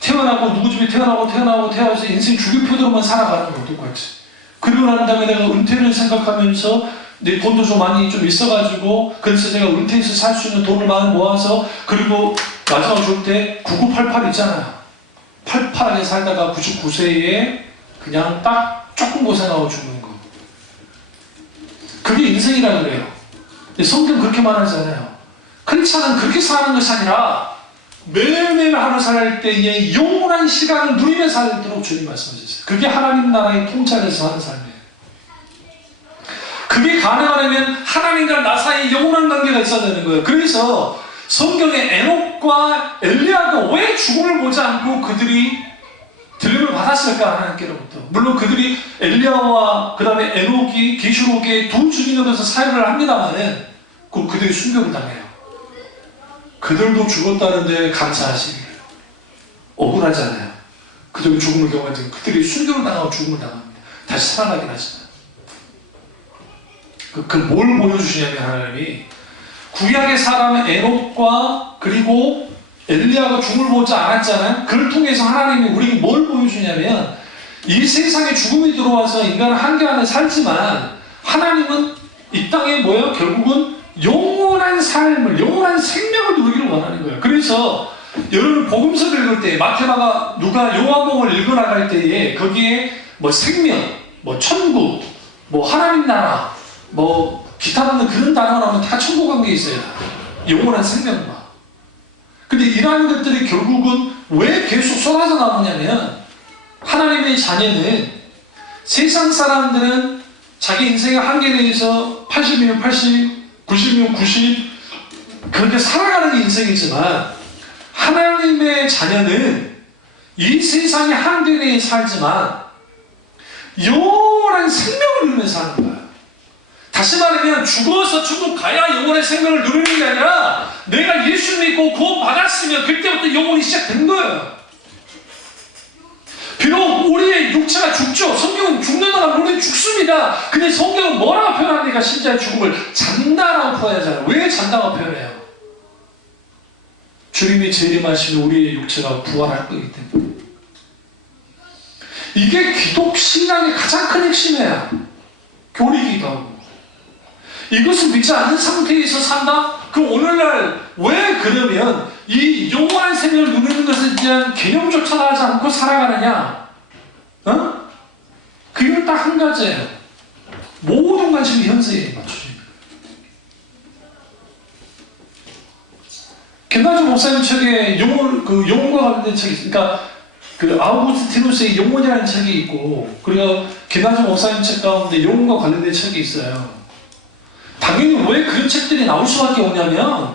태어나고 누구 집에 태어나서 인생 주기표대로만 살아가는 거 똑같이. 그리고 난 다음에 내가 은퇴를 생각하면서 내 돈도 좀 많이 좀 있어가지고 그래서 제가 은퇴해서 살 수 있는 돈을 많이 모아서 그리고 마지막 죽을 때 9988 있잖아요. 팔팔하게 살다가 99세에 그냥 딱 조금 고생하고 죽는 거. 그게 인생이라 그래요. 성경 그렇게 말하잖아요. 크리스찬은 그렇게 사는 것이 아니라 매일매일 하루 살 때에 영원한 시간을 누리며 살도록 주님 말씀하셨어요. 그게 하나님 나라의 통찰에서 사는 삶이에요. 그게 가능하려면 하나님과 나 사이에 영원한 관계가 있어야 되는 거예요. 그래서 성경의 에녹과 엘리야가 왜 죽음을 보지 않고 그들이 들림을 받았을까 하나님께로부터. 물론 그들이 엘리야와 그 다음에 에녹이 계시록의 두 주인으로서 사역을 합니다만은 그들이 순교를 당해요. 그들도 죽었다는데 감사하시길. 억울하잖아요. 그들이 죽음을 경험하지만 그들이 순교를 당하고 죽음을 당합니다. 다시 살아나긴 하지만. 뭘 보여주시냐면 하나님이 구약의 사람 에녹과 그리고 엘리야가 죽음을 보지 않았잖아요. 그를 통해서 하나님이 우리에게 뭘 보여주냐면 이 세상에 죽음이 들어와서 인간은 한계 안에 살지만 하나님은 이 땅에 뭐예요? 결국은 영원한 삶을, 영원한 생명을 누리기를 원하는 거예요. 그래서 여러분 복음서를 읽을 때 마태마가 누가 요한복음을 읽어나갈 때에 거기에 뭐 생명, 뭐 천국, 뭐 하나님 나라, 뭐 기타 등등 그런 단어가 나오면 다 천국 관계에 있어요. 영원한 생명과. 근데 이러한 것들이 결국은 왜 계속 쏟아져 나오냐면 하나님의 자녀는 세상 사람들은 자기 인생의 한계에 대해서 80이면 80, 90이면 90 그렇게 살아가는 인생이지만 하나님의 자녀는 이 세상의 한계 내에 살지만 영원한 생명을 누리면서 사는 거예요. 다시 말하면 죽어서 천국 가야 영원의 생명을 누리는 게 아니라 내가 예수 믿고 구원 받았으면 그때부터 영혼이 시작된 거예요. 비록 우리의 육체가 죽죠. 성경은 죽는다고 하면 우리는 죽습니다. 근데 성경은 뭐라고 표현합니까? 신자의 죽음을 잔다라고 표현하잖아요. 왜 잔다고 표현해요? 주님이 재림하시면 우리의 육체가 부활할 거기 때문에. 이게 기독 신앙의 가장 큰 핵심이에요. 교리기도 하고. 이것을 믿지 않는 상태에서 산다? 그럼 오늘날 왜 그러면 이 영원한 생명을 누리는 것에 대한 개념조차 하지 않고 살아가느냐? 그 이유는 딱 한 가지예요. 모든 관심이 현세에 맞춰집니다. 게나즈 목사님 책에 영혼과 관련된 책이 있으니까 아우구스티누스의 영혼이라는 책이 있고 그리고 게나즈 목사님 책 가운데 영혼과 관련된 책이 있어요. 당연히 왜 그런 책들이 나올 수밖에 없냐면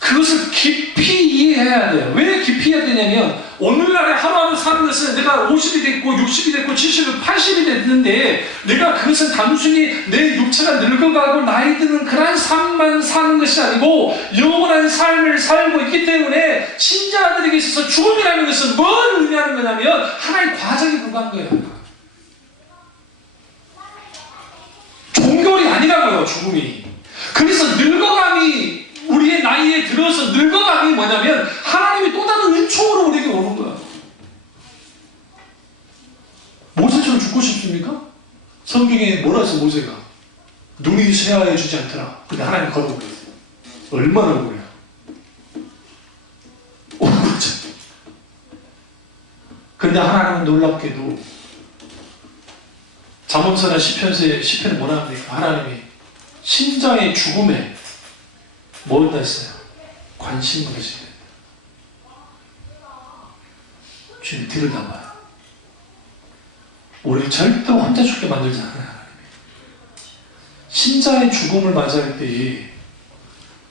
그것을 깊이 이해해야 돼요. 왜 깊이 해야 되냐면 오늘날에 하루하루 사는 것은 내가 50이 됐고 60이 됐고 70이 80이 됐는데 내가 그것은 단순히 내 육체가 늙어가고 나이 드는 그런 삶만 사는 것이 아니고 영원한 삶을 살고 있기 때문에 신자들에게 있어서 죽음이라는 것은 뭘 의미하는 거냐면 하나의 과정에 불과한 거예요. 종결이 아니라고요, 죽음이. 그래서 늙어감이 우리의 나이에 들어서 늙어감이 뭐냐면 하나님이 또 다른 은총으로 우리에게 오는 거야. 모세처럼 죽고 싶습니까? 성경에 뭐라 해서 모세가 눈이 쇠하여 주지 않더라. 근데 하나님이 걸어버렸어요. 얼마나 억울해요. 억울하죠. 그런데 하나님은 놀랍게도 잠언서나 시편에 뭐라 합니까? 하나님이 신자의 죽음에 뭘 했어요? 관심을 가지게 됩니다. 주님 들여다봐요. 우리를 절대 혼자 죽게 만들지 않아요. 하나님이. 신자의 죽음을 맞이할 때에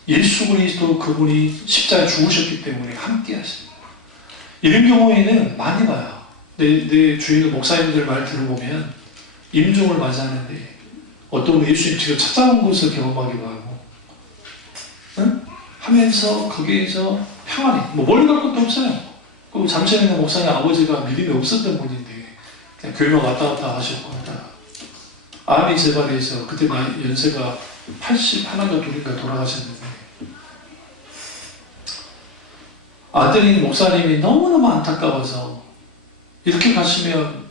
예수 그리스도 그분이 십자가에 죽으셨기 때문에 함께 하십니다. 이런 경우에는 많이 봐요. 내 주위의 목사님들 말 들어보면 임종을 맞이하는데 어떤 분 예수님 직접 찾아온 것을 경험하기도 하고 응? 하면서 거기에서 평안히 멀리 갈 것도 없어요. 그 잠시만에 목사님 아버지가 믿음이 없었던 분인데 그냥 교회만 왔다 갔다 하셨고 하다가 암이 재발해서 그때 연세가 80 하나가 둘인가 돌아가셨는데 아들인 목사님이 너무너무 안타까워서 이렇게 가시면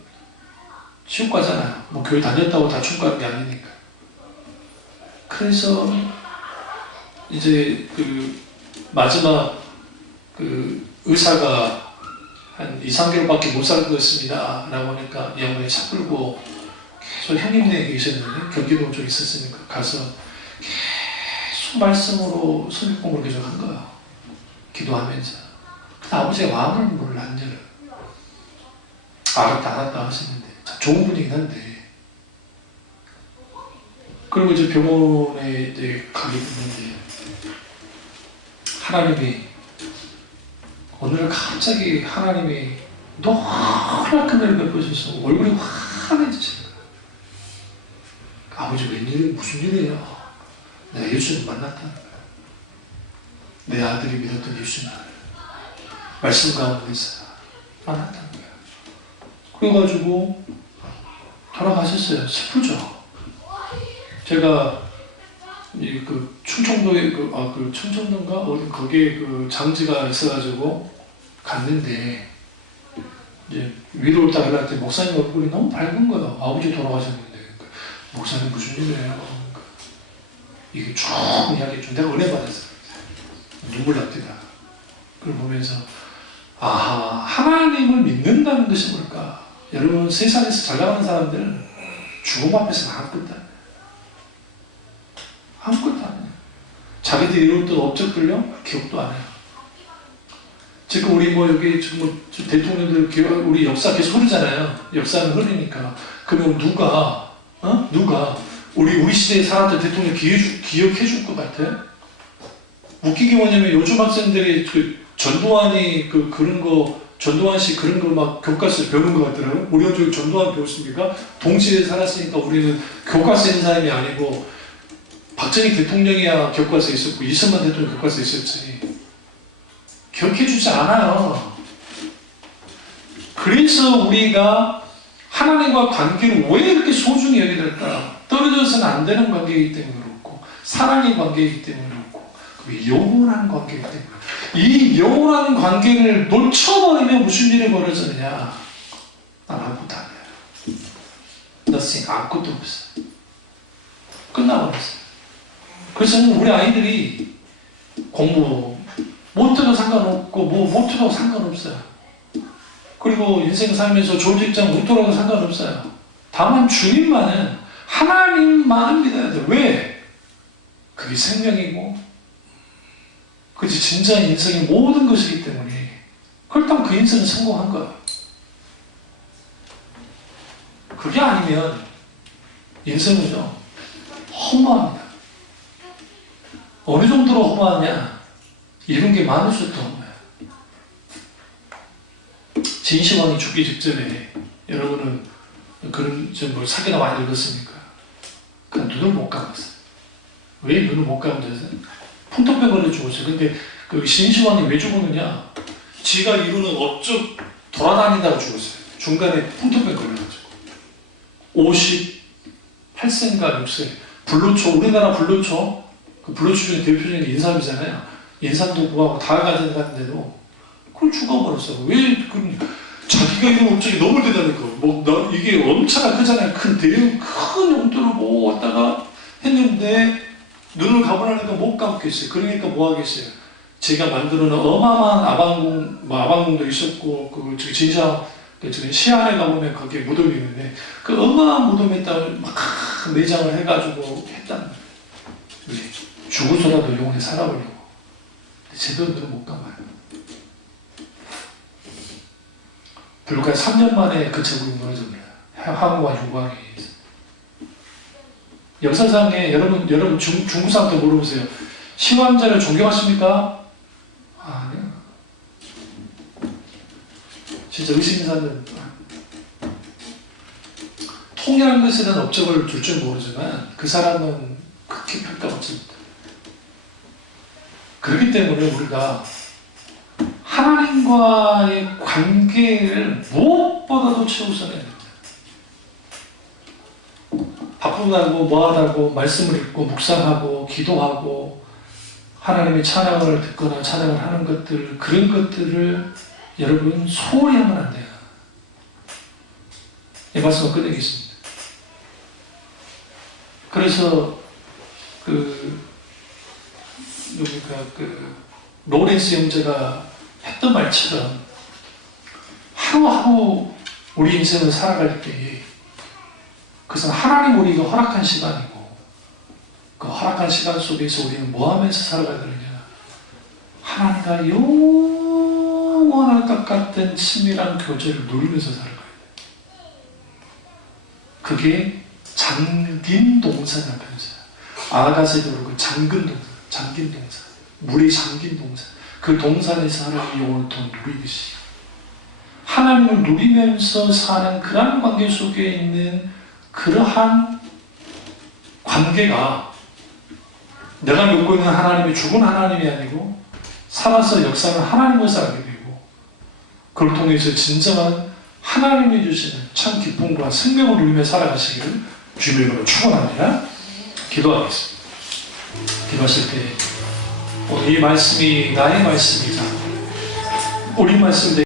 지옥 가잖아요. 뭐 교회 다녔다고 다 천국 가는 게 아니니까. 그래서 이제 그 마지막 그 의사가 한 2, 3개월밖에 못 살 것 같습니다 라고 하니까 이 양반이 차 끌고 계속 형님네 계셨는데 경기도 쪽에 있었으니까 가서 계속 말씀으로 성경 공부를 계속 한 거예요. 기도하면서. 근데 아버지가 마음을 문을 안 열어요. 알았다 하시는데 좋은 분이긴 한데 그리고 이제 병원에 이제 가게 됐는데 하나님이 오늘 갑자기 하나님이 노랗게 늘 베푸셔서 얼굴이 환해지신 거예요. 아버지 웬일이야? 무슨 일이야? 내가 예수님 만났다는 거야. 내 아들이 믿었던 예수님을 말씀 가운데서 만났다는 거야. 그래가지고 돌아가셨어요. 슬프죠. 제가 그 충청도에 그 충청도인가 어디 거기에 그 장지가 있어가지고 갔는데 이제 위로를 딱 할때 목사님 얼굴이 너무 밝은 거예요. 아버지 돌아가셨는데 그러니까 목사님 무슨 일이에요? 그러니까 이게 쭉 이야기 좀 내가 은혜 받았어요. 눈물 납니다. 그걸 보면서 아하 하나님을 믿는다는 것이 뭘까? 여러분 세상에서 잘 나가는 사람들은 죽음 앞에서는 아무것도 안 해요. 아무것도 안 해요. 자기들이 이뤘던 업적들요 기억도 안 해요. 지금 우리 뭐 여기 지금 뭐 대통령들 우리 역사 계속 흐르잖아요. 역사는 흐르니까 그러면 누가 우리 시대에 살았던 대통령 기억해 줄 것 같아요? 웃기게 뭐냐면 요즘 학생들이 그 전두환이 그런 거 전두환 씨 그런 걸 막 교과서에 배우는 것 같더라고요. 우리 어떻게 전두환 배웠습니까? 동시대에 살았으니까 우리는 교과서에 있는 사람이 아니고 박정희 대통령이야 교과서에 있었고 이승만 대통령 교과서에 있었지. 기억해주지 않아요. 그래서 우리가 하나님과 관계를 왜 이렇게 소중히 여겨야 될까? 떨어져서는 안 되는 관계이기 때문에 그렇고 사랑의 관계이기 때문에 그렇고 영원한 관계이기 때문에 이 영원한 관계를 놓쳐버리면 무슨 일이 벌어지느냐? 난 아무것도 안 해요. Nothing, 아무것도 없어요. 끝나버렸어요. 그래서 우리 아이들이 공부 못해도 상관없고 못해도 상관없어요. 그리고 인생 살면서 좋은 직장 못 돌아도 상관없어요. 다만 주님만은 하나님만 믿어야 돼요. 왜? 그게 생명이고 그것이 진짜 인생의 모든 것이기 때문에 그렇다면 그 인생은 성공한 거예요. 그게 아니면 인생은요 허무합니다. 어느 정도로 허무하냐? 이런 게 많으셨던 거예요. 진시황이 죽기 직전에 여러분은 그런 뭐 사기나 많이 읽었으니까 그냥 눈을 못 감았어요. 왜 눈을 못 감았어요? 풍토병 걸려 죽었어요. 근데 그 진시황이 왜 죽었느냐? 지가 이루는 업적 돌아다니다가 죽었어요. 중간에 풍토병 걸려가지고 58세인가 6세 불로초, 우리나라 불로초, 그 불로초 중에 대표적인 인삼이잖아요. 인삼도 구하고 다 가져갔는데도 그걸 죽어버렸어요. 왜? 자기가 이런 업적이 너무 대단하니까. 이게 엄청나 크잖아요. 큰 용도를 뭐 왔다가 했는데 눈을 감으라니까 못 감겠어요. 그러니까 뭐 하겠어요? 제가 만들어 놓은 어마어마한 아방궁도 있었고, 진짜 시안에 가보면 거기에 무덤이 있는데, 그 어마어마한 무덤에다가 막 내장을 해가지고 했다는 거예요. 왜? 죽어서라도 영원히 살아보려고. 제대로 눈을 못 감아요. 불과 3년 만에 그 제국이 무너집니다. 항우와 유광이. 역사상에 여러분 중국 사람들 물어보세요. 시황자를 존경하십니까? 아니요. 진짜 의심 있는 사람들은 통일한 것에 대한 업적을 둘 줄 모르지만 그 사람은 극히 평가받습니다. 그렇기 때문에 우리가 하나님과의 관계를 무엇보다도 최우선해야 됩니다. 바쁘다고 뭐하다고 말씀을 읽고 묵상하고 기도하고 하나님의 찬양을 듣거나 찬양을 하는 것들, 그런 것들을 여러분 소홀히 하면 안 돼요. 이 말씀을 끝내겠습니다. 그래서 로렌스 형제가 했던 말처럼 하루하루 우리 인생을 살아갈 때 그것은 하나님 우리가 허락한 시간이고, 그 허락한 시간 속에서 우리는 뭐 하면서 살아가야 되느냐? 하나님과 영원할 것 같은 친밀한 교제를 누리면서 살아가야 돼. 그게 잠긴 동사라는 표현이에요. 아가세도로 그 잠긴 동사, 물에 잠긴 동사. 그 동산에서 하나님의 영혼을 더 누리듯이 하나님을 누리면서 사는 그러한 관계 속에 있는 그러한 관계가 내가 믿고 있는 하나님이 죽은 하나님이 아니고 살아서 역사는 하나님을 살게 되고, 그걸 통해서 진정한 하나님이 주시는 참 기쁨과 생명을 누리며 살아가시기를 주님의 이름으로 축원합니다. 기도하겠습니다. 기도하실 때 이 말씀이 나의 말씀이다, 우리 말씀